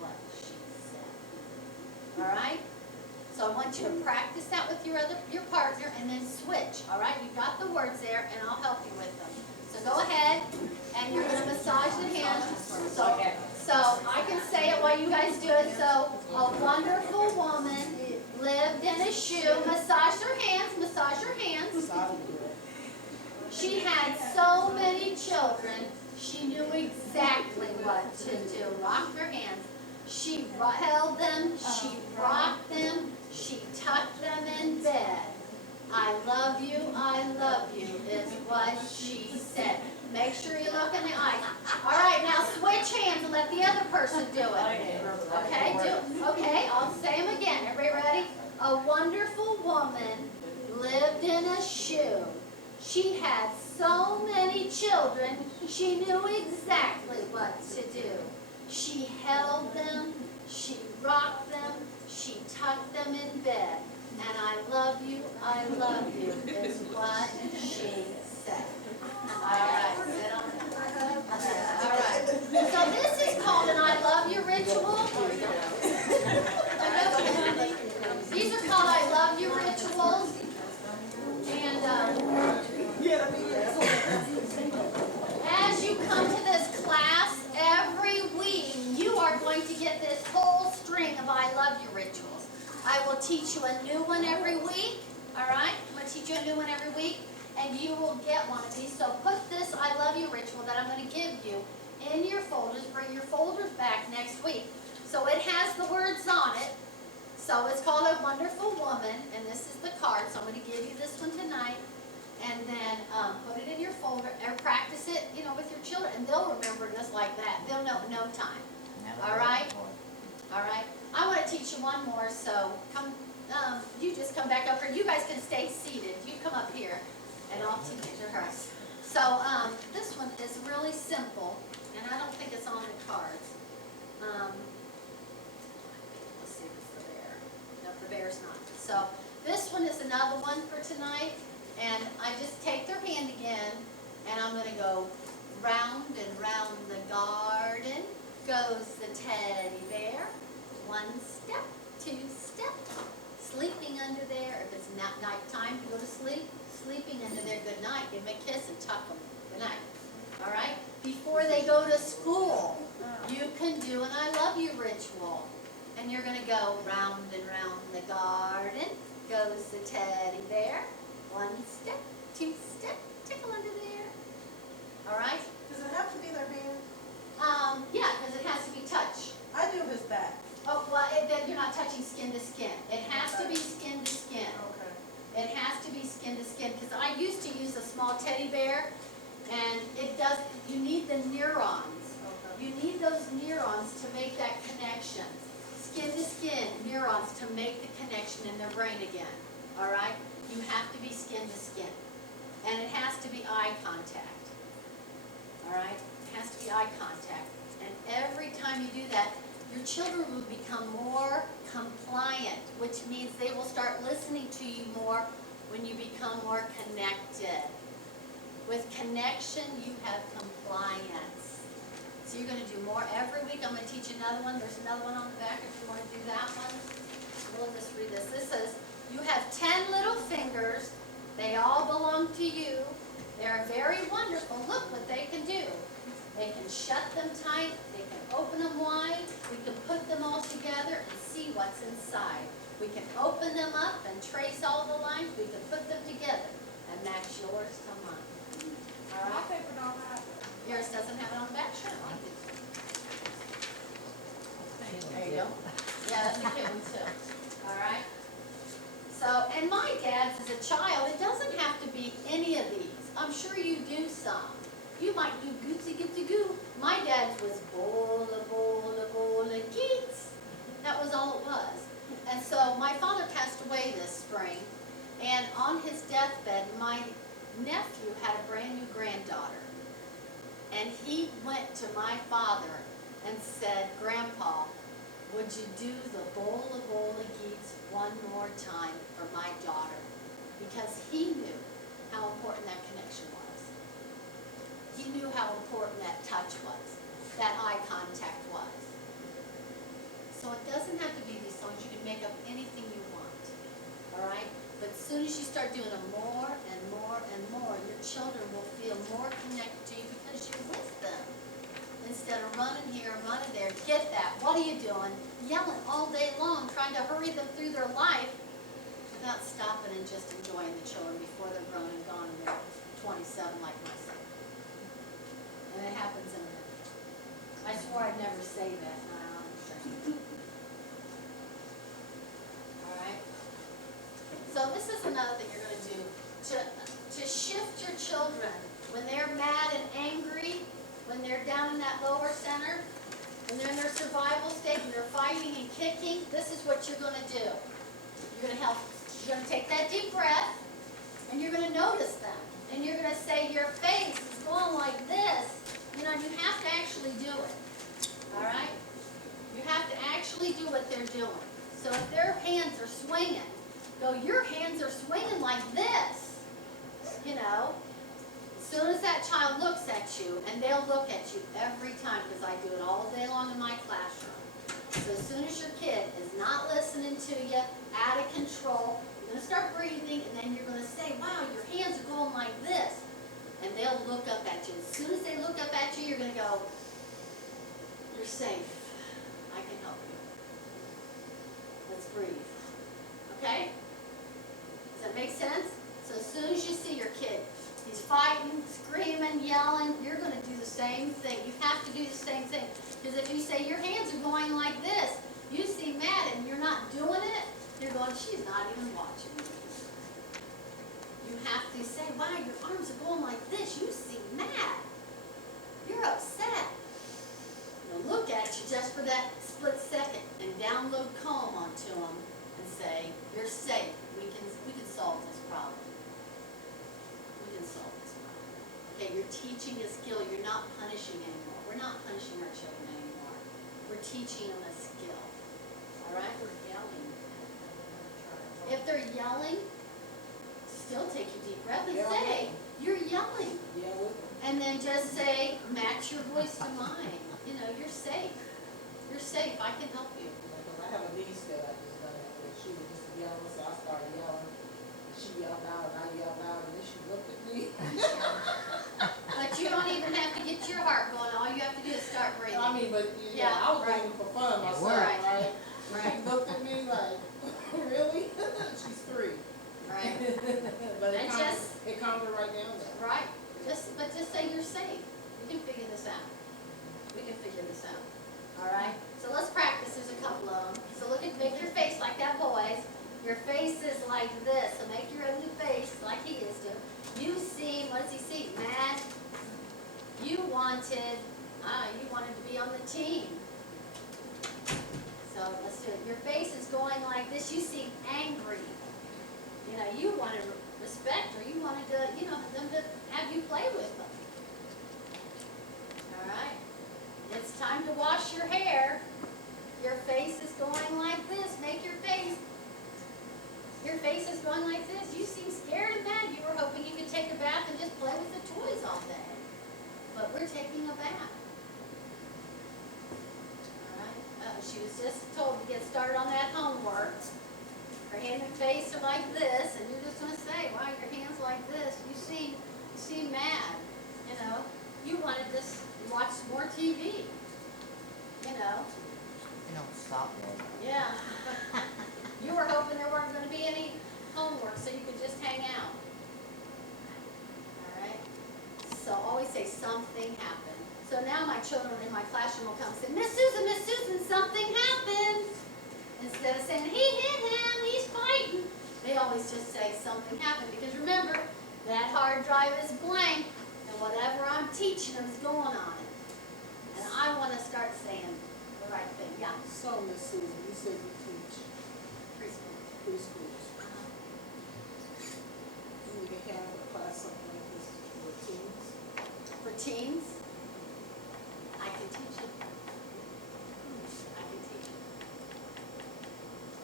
what she said. All right? So I want you to practice that with your partner and then switch. All right? You got the words there and I'll help you with them. So go ahead and you're going to massage the hands. So I can say it while you guys do it. So a wonderful woman lived in a shoe. Massage her hands. Massage your hands. She had so many children. She knew exactly what to do. Rock her hands. She held them. She rocked them. She tucked them in bed. I love you is what she said. Make sure you look in the eyes. All right, now switch hands and let the other person do it. Okay, I'll say them again. Everybody ready? A wonderful woman lived in a shoe. She had so many children, she knew exactly what to do. She held them, she rocked them, she tucked them in bed. And I love you is what she said. All right, sit on that. All right. So this is called an I love you ritual. These are called I love you rituals. And as you come to this class every week, you are going to get this whole string of I love you rituals. I will teach you a new one every week, all right? I'm going to teach you a new one every week, and you will get one of these. So put this I love you ritual that I'm going to give you in your folders. Bring your folders back next week. So it has the words on it. So it's called A Wonderful Woman, and this is the card. So I'm going to give you this one tonight, and then put it in your folder and practice it, with your children, and they'll remember just like that. They'll know in no time. All right? All right. I want to teach you one more, so come. You just come back up here. You guys can stay seated. You come up here, and I'll teach you her. So this one is really simple, and I don't think it's on the cards. Let's see if it's the bear. No, the bear's not. So this one is another one for tonight, and I just take their hand again, and I'm going to go round and round the garden goes the teddy bear. 1 step, 2 step, sleeping under there. If it's not nighttime to go to sleep, sleeping under there, good night. Give them a kiss and tuck them. Good night. All right? Before they go to school, you can do an I love you ritual. And you're going to go round and round the garden goes the teddy bear. 1 step, 2 step, tickle under there. All right? Does it have to be their hand? Yeah, because it has to be touch. I do his back. Oh, well, you're not touching skin to skin. It has to be skin to skin. Okay. It has to be skin to skin, because I used to use a small teddy bear, and you need the neurons. Okay. You need those neurons to make that connection. Skin to skin, neurons to make the connection in their brain again. All right? You have to be skin to skin. And it has to be eye contact. All right? It has to be eye contact. And every time you do that, your children will become more compliant, which means they will start listening to you more when you become more connected. With connection, you have compliance. So you're going to do more every week. I'm going to teach another one. There's another one on the back if you want to do that one. We'll just read this. This says, you have 10 little fingers. They all belong to you. They're very wonderful. Look what they can do. They can shut them tight, they can open them wide, we can put them all together and see what's inside. We can open them up and trace all the lines, we can put them together and match yours to mine. All My right? paper don't have it. Yours doesn't have it on the back, sure, mine do. There you go. Yeah, that's a cute one too. All right? So, and my dad's as a child, it doesn't have to be any of these. I'm sure you do some. You might do gootsy gootsy goo. My dad's was bola bola bola geets. That was all it was. And so my father passed away this spring, and on his deathbed, my nephew had a brand new granddaughter. And he went to my father and said, Grandpa, would you do the bola bola geets one more time for my daughter? Because he knew how important that connection was. He knew how important that touch was, that eye contact was. So it doesn't have to be these songs. You can make up anything you want, all right? But as soon as you start doing them more and more and more, your children will feel more connected to you because you're with them. Instead of running here and running there, get that. What are you doing? Yelling all day long, trying to hurry them through their life without stopping and just enjoying the children before they're grown and gone and they're 27 like myself. And it happens in a minute. I swore I'd never say that, and I understand. All right? So this is another thing you're going to do. To shift your children when they're mad and angry, when they're down in that lower center, when they're in their survival state, when they're fighting and kicking, this is what you're going to do. You're going to take that deep breath, and you're going to notice them. And you're going to say, your face is going like this. You know, you have to actually do it. All right? You have to actually do what they're doing. So if their hands are swinging, go, your hands are swinging like this. You know, as soon as that child looks at you, and they'll look at you every time, because I do it all day long in my classroom. So as soon as your kid is not listening to you, out of control, you're going to start breathing, and then you're going to say, wow, your hands are going like this. And they'll look up at you. As soon as they look up at you, you're going to go, you're safe. I can help you. Let's breathe. Okay? Does that make sense? So as soon as you see your kid, he's fighting, screaming, yelling, you're going to do the same thing. You have to do the same thing. Because if you say your hands are going like this, you seem mad and you're not doing it, you're going, she's not even watching me. You have to say, wow, your arms are going like this. You seem mad. You're upset. They'll look at you just for that split second and download calm onto them and say, you're safe. We can solve this problem. We can solve this problem. Okay, you're teaching a skill. You're not punishing anymore. We're not punishing our children anymore. We're teaching them a skill. All right? We're yelling. If they're yelling, still take your deep breath and Yeah. say, you're yelling. Yeah, with them. And then just say, match your voice to mine. You know, you're safe. You're safe. I can help you. Because I have a niece that I just done that with. She was just yelling, so I started yelling. She yelled out, and I yelled out, and then she looked at me. But you don't even have to get your heart going. All you have to do is start breathing. I mean, but Yeah, yeah, I was right. doing it for fun myself, worked. right? Right. She looked at me like, really? She's 3. Right. But And it calmed her right down though. Right. But just say you're safe. We can figure this out. We can figure this out. All right? So let's practice. There's a couple of them. So make your face like that boy's. Your face is like this. So make your ugly face like he is doing. You seem, what does he see? Mad. You wanted to be on the team. So let's do it. Your face is going like this. You seem angry. You know, you wanted respect, or you wanted to, them to have you play with them. All right? It's time to wash your hair. Your face is going like this. Make your face. Your face is going like this. You seem scared and mad. You were hoping you could take a bath and just play with the toys all day. But we're taking a bath. All right? She was just told to get started on that homework. Her hand and face are like this, and you're just going to say, wow, your hand's like this. You seem mad, you know. You wanted this, you watched softball. Yeah. You were hoping there weren't gonna be any homework, so you could just hang out. All right? So always say something happened. So now my children in my classroom will come and say, Miss Susan, something happened. Instead of saying, he hit him, he's fighting. They always just say something happened, because remember, that hard drive is blank, and whatever I'm teaching them is going on it. And I want to start saying the right thing. Yeah, So, Miss Susan, you said you teach preschool. preschools. You need to have a class something like this for teens. For teens, I can teach it. I can teach it.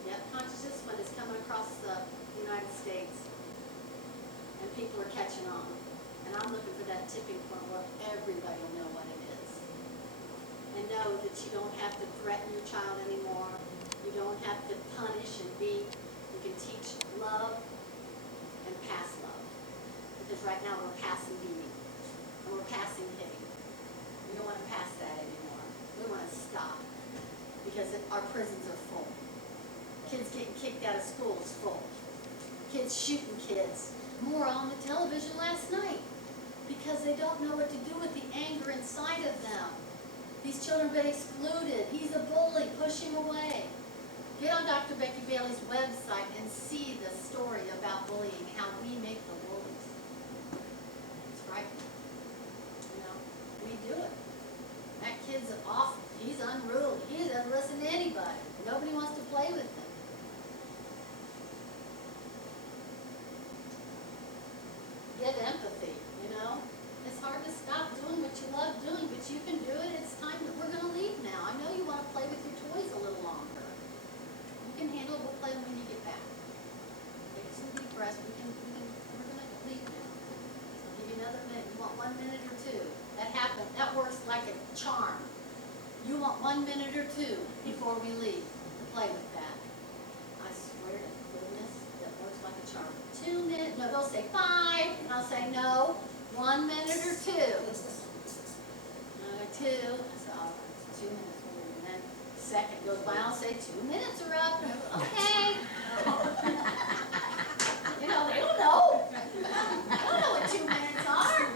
Yep, consciousness when it's coming across the United States, and people are catching on. And I'm looking for that tipping point where everybody will know what it is. And know that you don't have to threaten your child anymore. You don't have to punish and beat. You can teach love and pass love. Because right now we're passing beating. And we're passing hitting. We don't want to pass that anymore. We want to stop. Because our prisons are full. Kids getting kicked out of school is full. Kids shooting kids. More on the television last night. Because they don't know what to do with the anger inside of them. These children have been excluded. He's a bully. Push him away. Get on Dr. Becky Bailey's website and see the story about bullying, how we make the bullies. It's right. You know, we do it. That kid's awful. He's unruly. He doesn't listen to anybody. Nobody wants to play with him. Get empathy, you know. It's hard to stop doing what you love doing, but you can do it. It's time that we're going to leave now. I know you want to play with your toys a little longer. You can handle it. We'll play when you get back. Take some deep breaths. We're going to leave now. I'll give you another minute. You want 1 minute or 2? That happens. That works like a charm. You want 1 minute or 2 before we leave to play with that. I swear to goodness, that works like a charm. 2 minutes. No, they'll say 5, and I'll say no. 1 minute or 2. 2. I say, all right, 2 minutes. And then second goes by, I'll say 2 minutes are up. Okay. You know, they don't know. They don't know what 2 minutes are.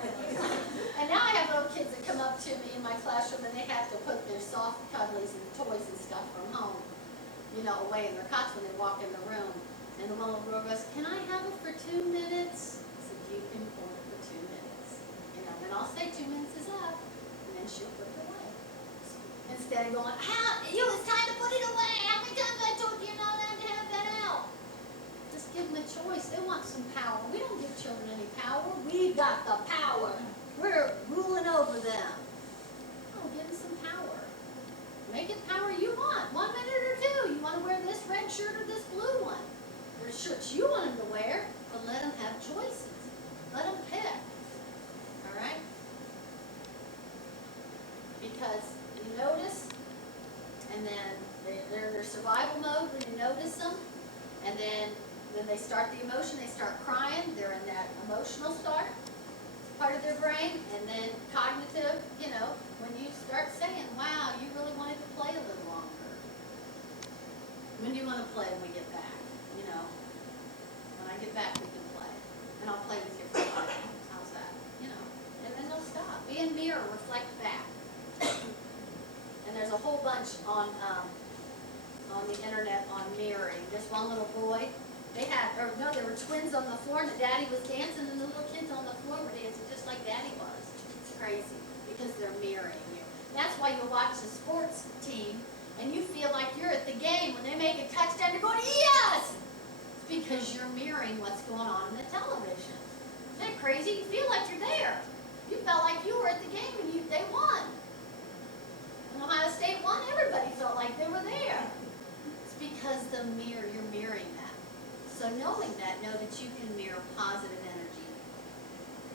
And now I have little kids that come up to me in my classroom, and they have to put their soft cuddlies and toys and stuff from home, you know, away in their cots when they walk in the room. And the one little girl goes, can I have it for 2 minutes? I said, you can hold it for 2 minutes. You know, then I'll say 2 minutes is up, and then she'll put it away. Instead of going, it's time to put it away. How many times I told you not to have that out? Just give them a choice. They want some power. We don't give children any power. We've got the power. We're ruling over them. Oh, give them some power. Make it power you want. 1 minute or 2. You want to wear this red shirt or this blue one? There's shirts you want them to wear, but let them have choices. Let them pick. All right? Because you notice, and then they're in their survival mode when you notice them, and then they start the emotion, they start crying, they're in that emotional start, part of their brain, and then cognitive, you know, when you start saying, wow, you really wanted to play a little longer. When do you want to play when we get back? You know, when I get back, we can play. And I'll play with you for 5 minutes. How's that? You know, and then they'll stop. Be a mirror, reflect back. And there's a whole bunch on the internet on mirroring. This one little boy, they were twins on the floor, and the daddy was dancing, and the little kids on the floor were dancing just like daddy was. It's crazy, because they're mirroring you. That's why you watch the sports team, and you feel like you're at the game. When they make a touchdown, you're going, yes! It's because you're mirroring what's going on in the television. Isn't that crazy? You feel like you're there. You felt like you were at the game, and they won. When Ohio State won, everybody felt like they were there. It's because you're mirroring that. So knowing that, know that you can mirror positive energy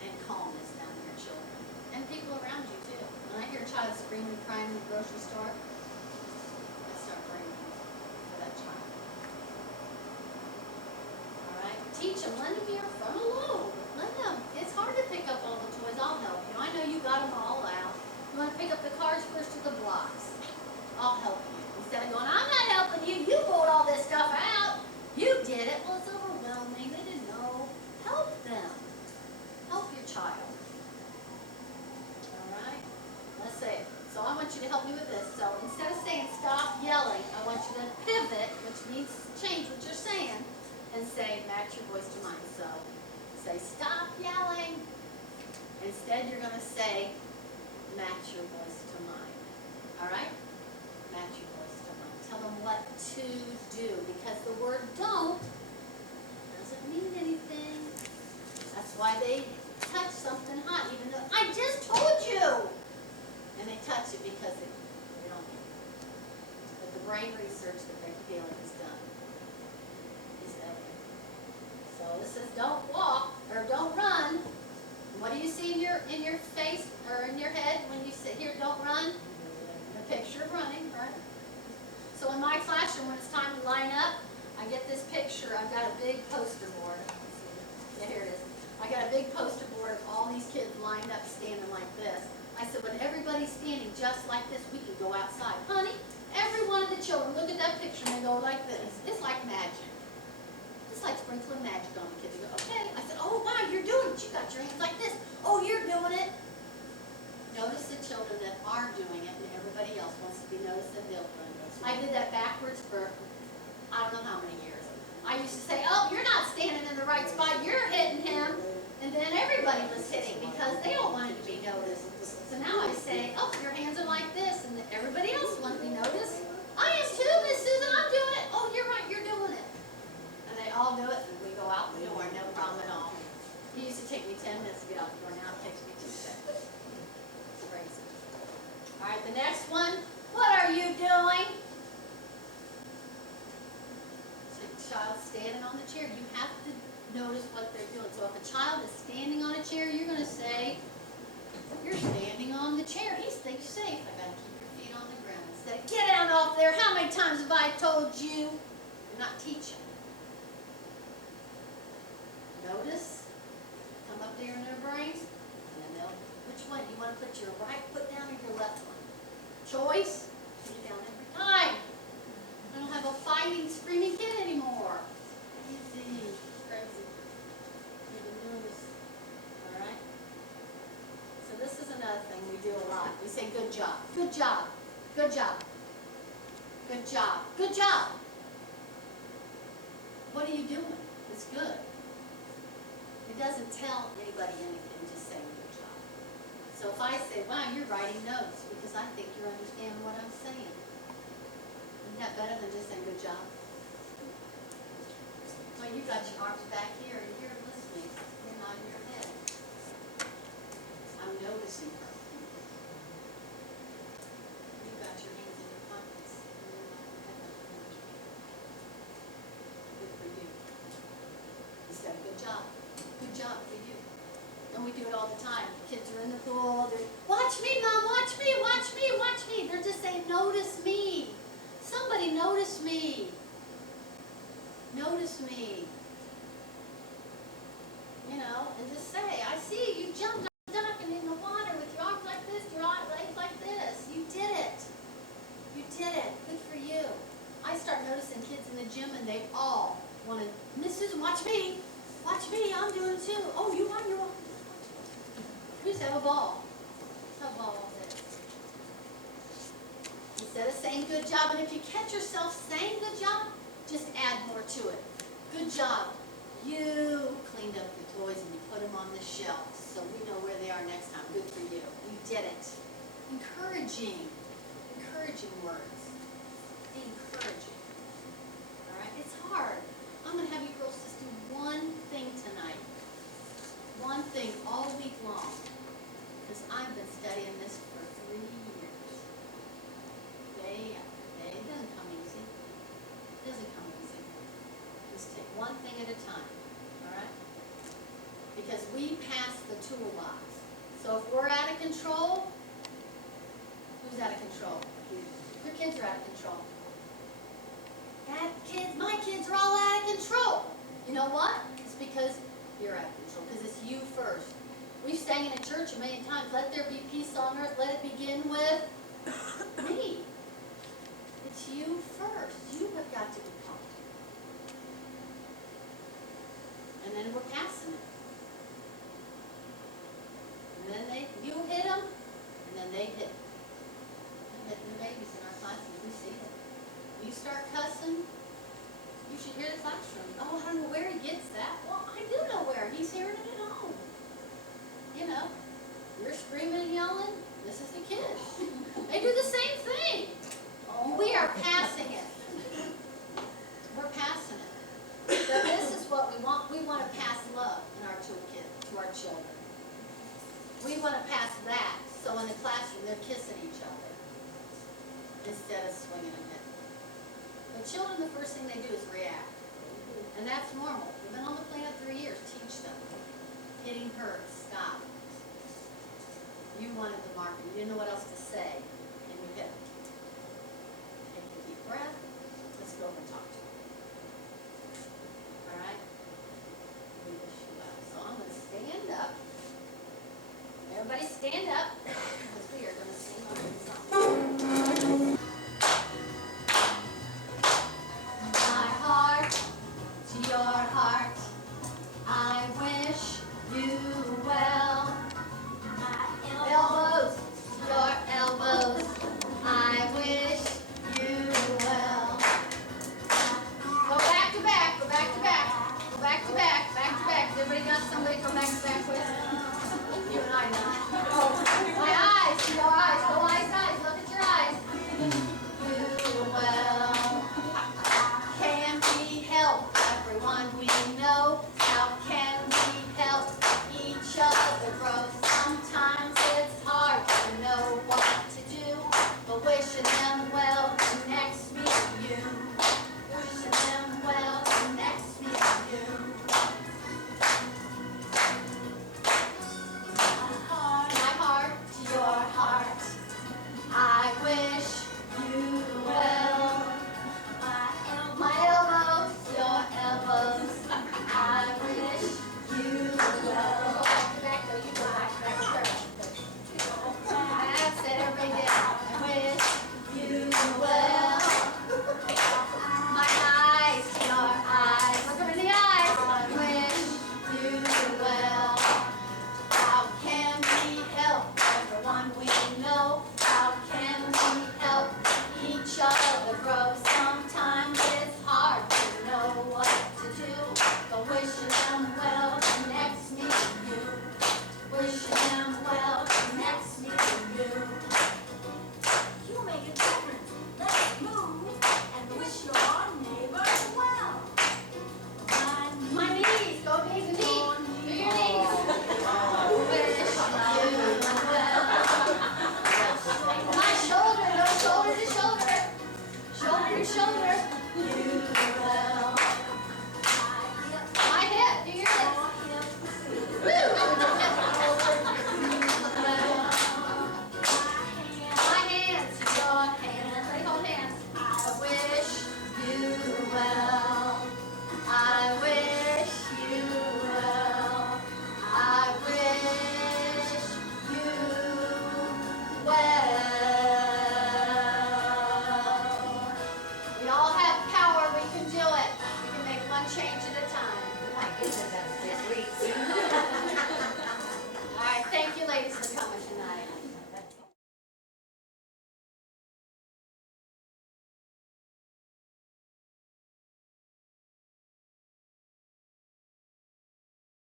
and calmness down in your children. And people around you, too. When I hear a child screaming and crying in the grocery store, I start praying for that child. All right? Teach them. Lend them your phone alone. Lend them. It's hard to pick up all the toys. I'll help you. I know you got them all out. You want to pick up the cars first or the blocks? I'll help you. Instead of going, I'm want you to help me with this. So instead of saying stop yelling, I want you to pivot, which means change what you're saying, and say match your voice to mine. So say stop yelling. Instead, you're going to say match your voice to mine. All right? Match your voice to mine. Tell them what to do, because the word don't doesn't mean anything. That's why they touch something hot, even though I just told you. And they touch it because they don't need it. But the brain research that Becky Bailey has done is evident. So this says don't walk or don't run. What do you see in your face or in your head when you sit here, don't run? The picture of running, right? So in my classroom, when it's time to line up, I get this picture. I've got a big poster board. Yeah, here it is. I got a big poster board of all these kids lined up standing like this. I said, when everybody's standing just like this, we can go outside. Honey, every one of the children, look at that picture, and they go like this. It's like magic. It's like sprinkling magic on the kids. They go, okay. I said, oh, wow, you're doing it. You got your hands like this. Oh, you're doing it. Notice the children that are doing it, and everybody else wants to be noticed that they'll do it. I did that backwards for I don't know how many years. I used to say, oh, you're not standing in the right spot. You're hitting him. And then everybody was hitting because they don't want it to be noticed. So now I say, oh, your hands are like this, and everybody else wants to be noticed. I am too, Miss Susan, I'm doing it. Oh, you're right, you're doing it. And they all do it, and we go out the door, no problem at all. It used to take me 10 minutes to get out the door, now it takes me 2 seconds. It's crazy. All right, the next one, what are you doing? So a child standing on the chair, you have to notice what they're doing. So if a child is standing on a chair, you're going to say, you're standing on the chair. He thinks safe. I got to keep your feet on the ground. Instead of, get out off there. How many times have I told you? You're not teaching. Notice. Come up there in their brains. And then they'll, which one? You want to put your right foot down or your left one? Choice. Put it down every time. I don't have a fighting, screaming kid anymore. Easy. Crazy. You've been doing this. All right? So this is another thing we do a lot. We say good job. Good job. Good job. Good job. Good job. What are you doing? It's good. It doesn't tell anybody anything, just saying good job. So if I say, wow, you're writing notes because I think you're understanding what I'm saying. Isn't that better than just saying good job? Well, you got your arms back here and you're listening. You're nodding your head. I'm noticing her. You got your hands in your pockets. You're nodding your head. Good for you. You said good job. Good job for you. And we do it all the time. The kids are in the pool. They're, watch me, Mom. Watch me. Watch me. Watch me. They're just saying, notice me. Somebody notice me. Notice me. You know, and just say, I see you jumped ducking in the water with your arms like this, your legs like this. You did it. You did it. Good for you. I start noticing kids in the gym and they all want to, Miss Susan, watch me. Watch me. I'm doing it too. Oh, you are? You're on. We just have a ball. Have a ball all day. Instead of saying good job, and if you catch yourself saying good job, just add more to it. Good job. You cleaned up the toys and you put them on the shelf so we know where they are next time. Good for you. You did it. Encouraging. Encouraging words. Be encouraging. All right? It's hard. I'm going to have you girls just do one thing tonight. One thing all week long. Because I've been studying this for 3 years. Day after day. It doesn't come easy. It doesn't come easy. Just take one thing at a time. All right? Because we pass the toolbox. So if we're out of control, who's out of control? Your kids are out of control. My kids are all out of control. You know what? It's because you're out of control. Because it's you first. We've sang in a church a million times, let there be peace on earth, let it begin with me. It's you first. You have got to be calm. And then we're passing it. And then you hit them, and then they hit. hitting the babies in our classes, we see it. You start cussing, you should hear the classroom. Oh, I don't know where he gets that. Well, I do know where, he's hearing it at home. You know, you're screaming and yelling, this is the kids. They do the same thing. We are passing it. We're passing it. So this is what we want. We want to pass love in our toolkit to our children. We want to pass that, so in the classroom, they're kissing each other instead of swinging and hitting. But children, the first thing they do is react. And that's normal. We've been on the planet 3 years. Teach them. Hitting hurts. Stop. You wanted the marker. You didn't know what else to say, and you hit it. Take a deep breath. Let's go over and talk to them. All right? Lead this shoe up. So I'm going to stand up. Everybody stand up. Because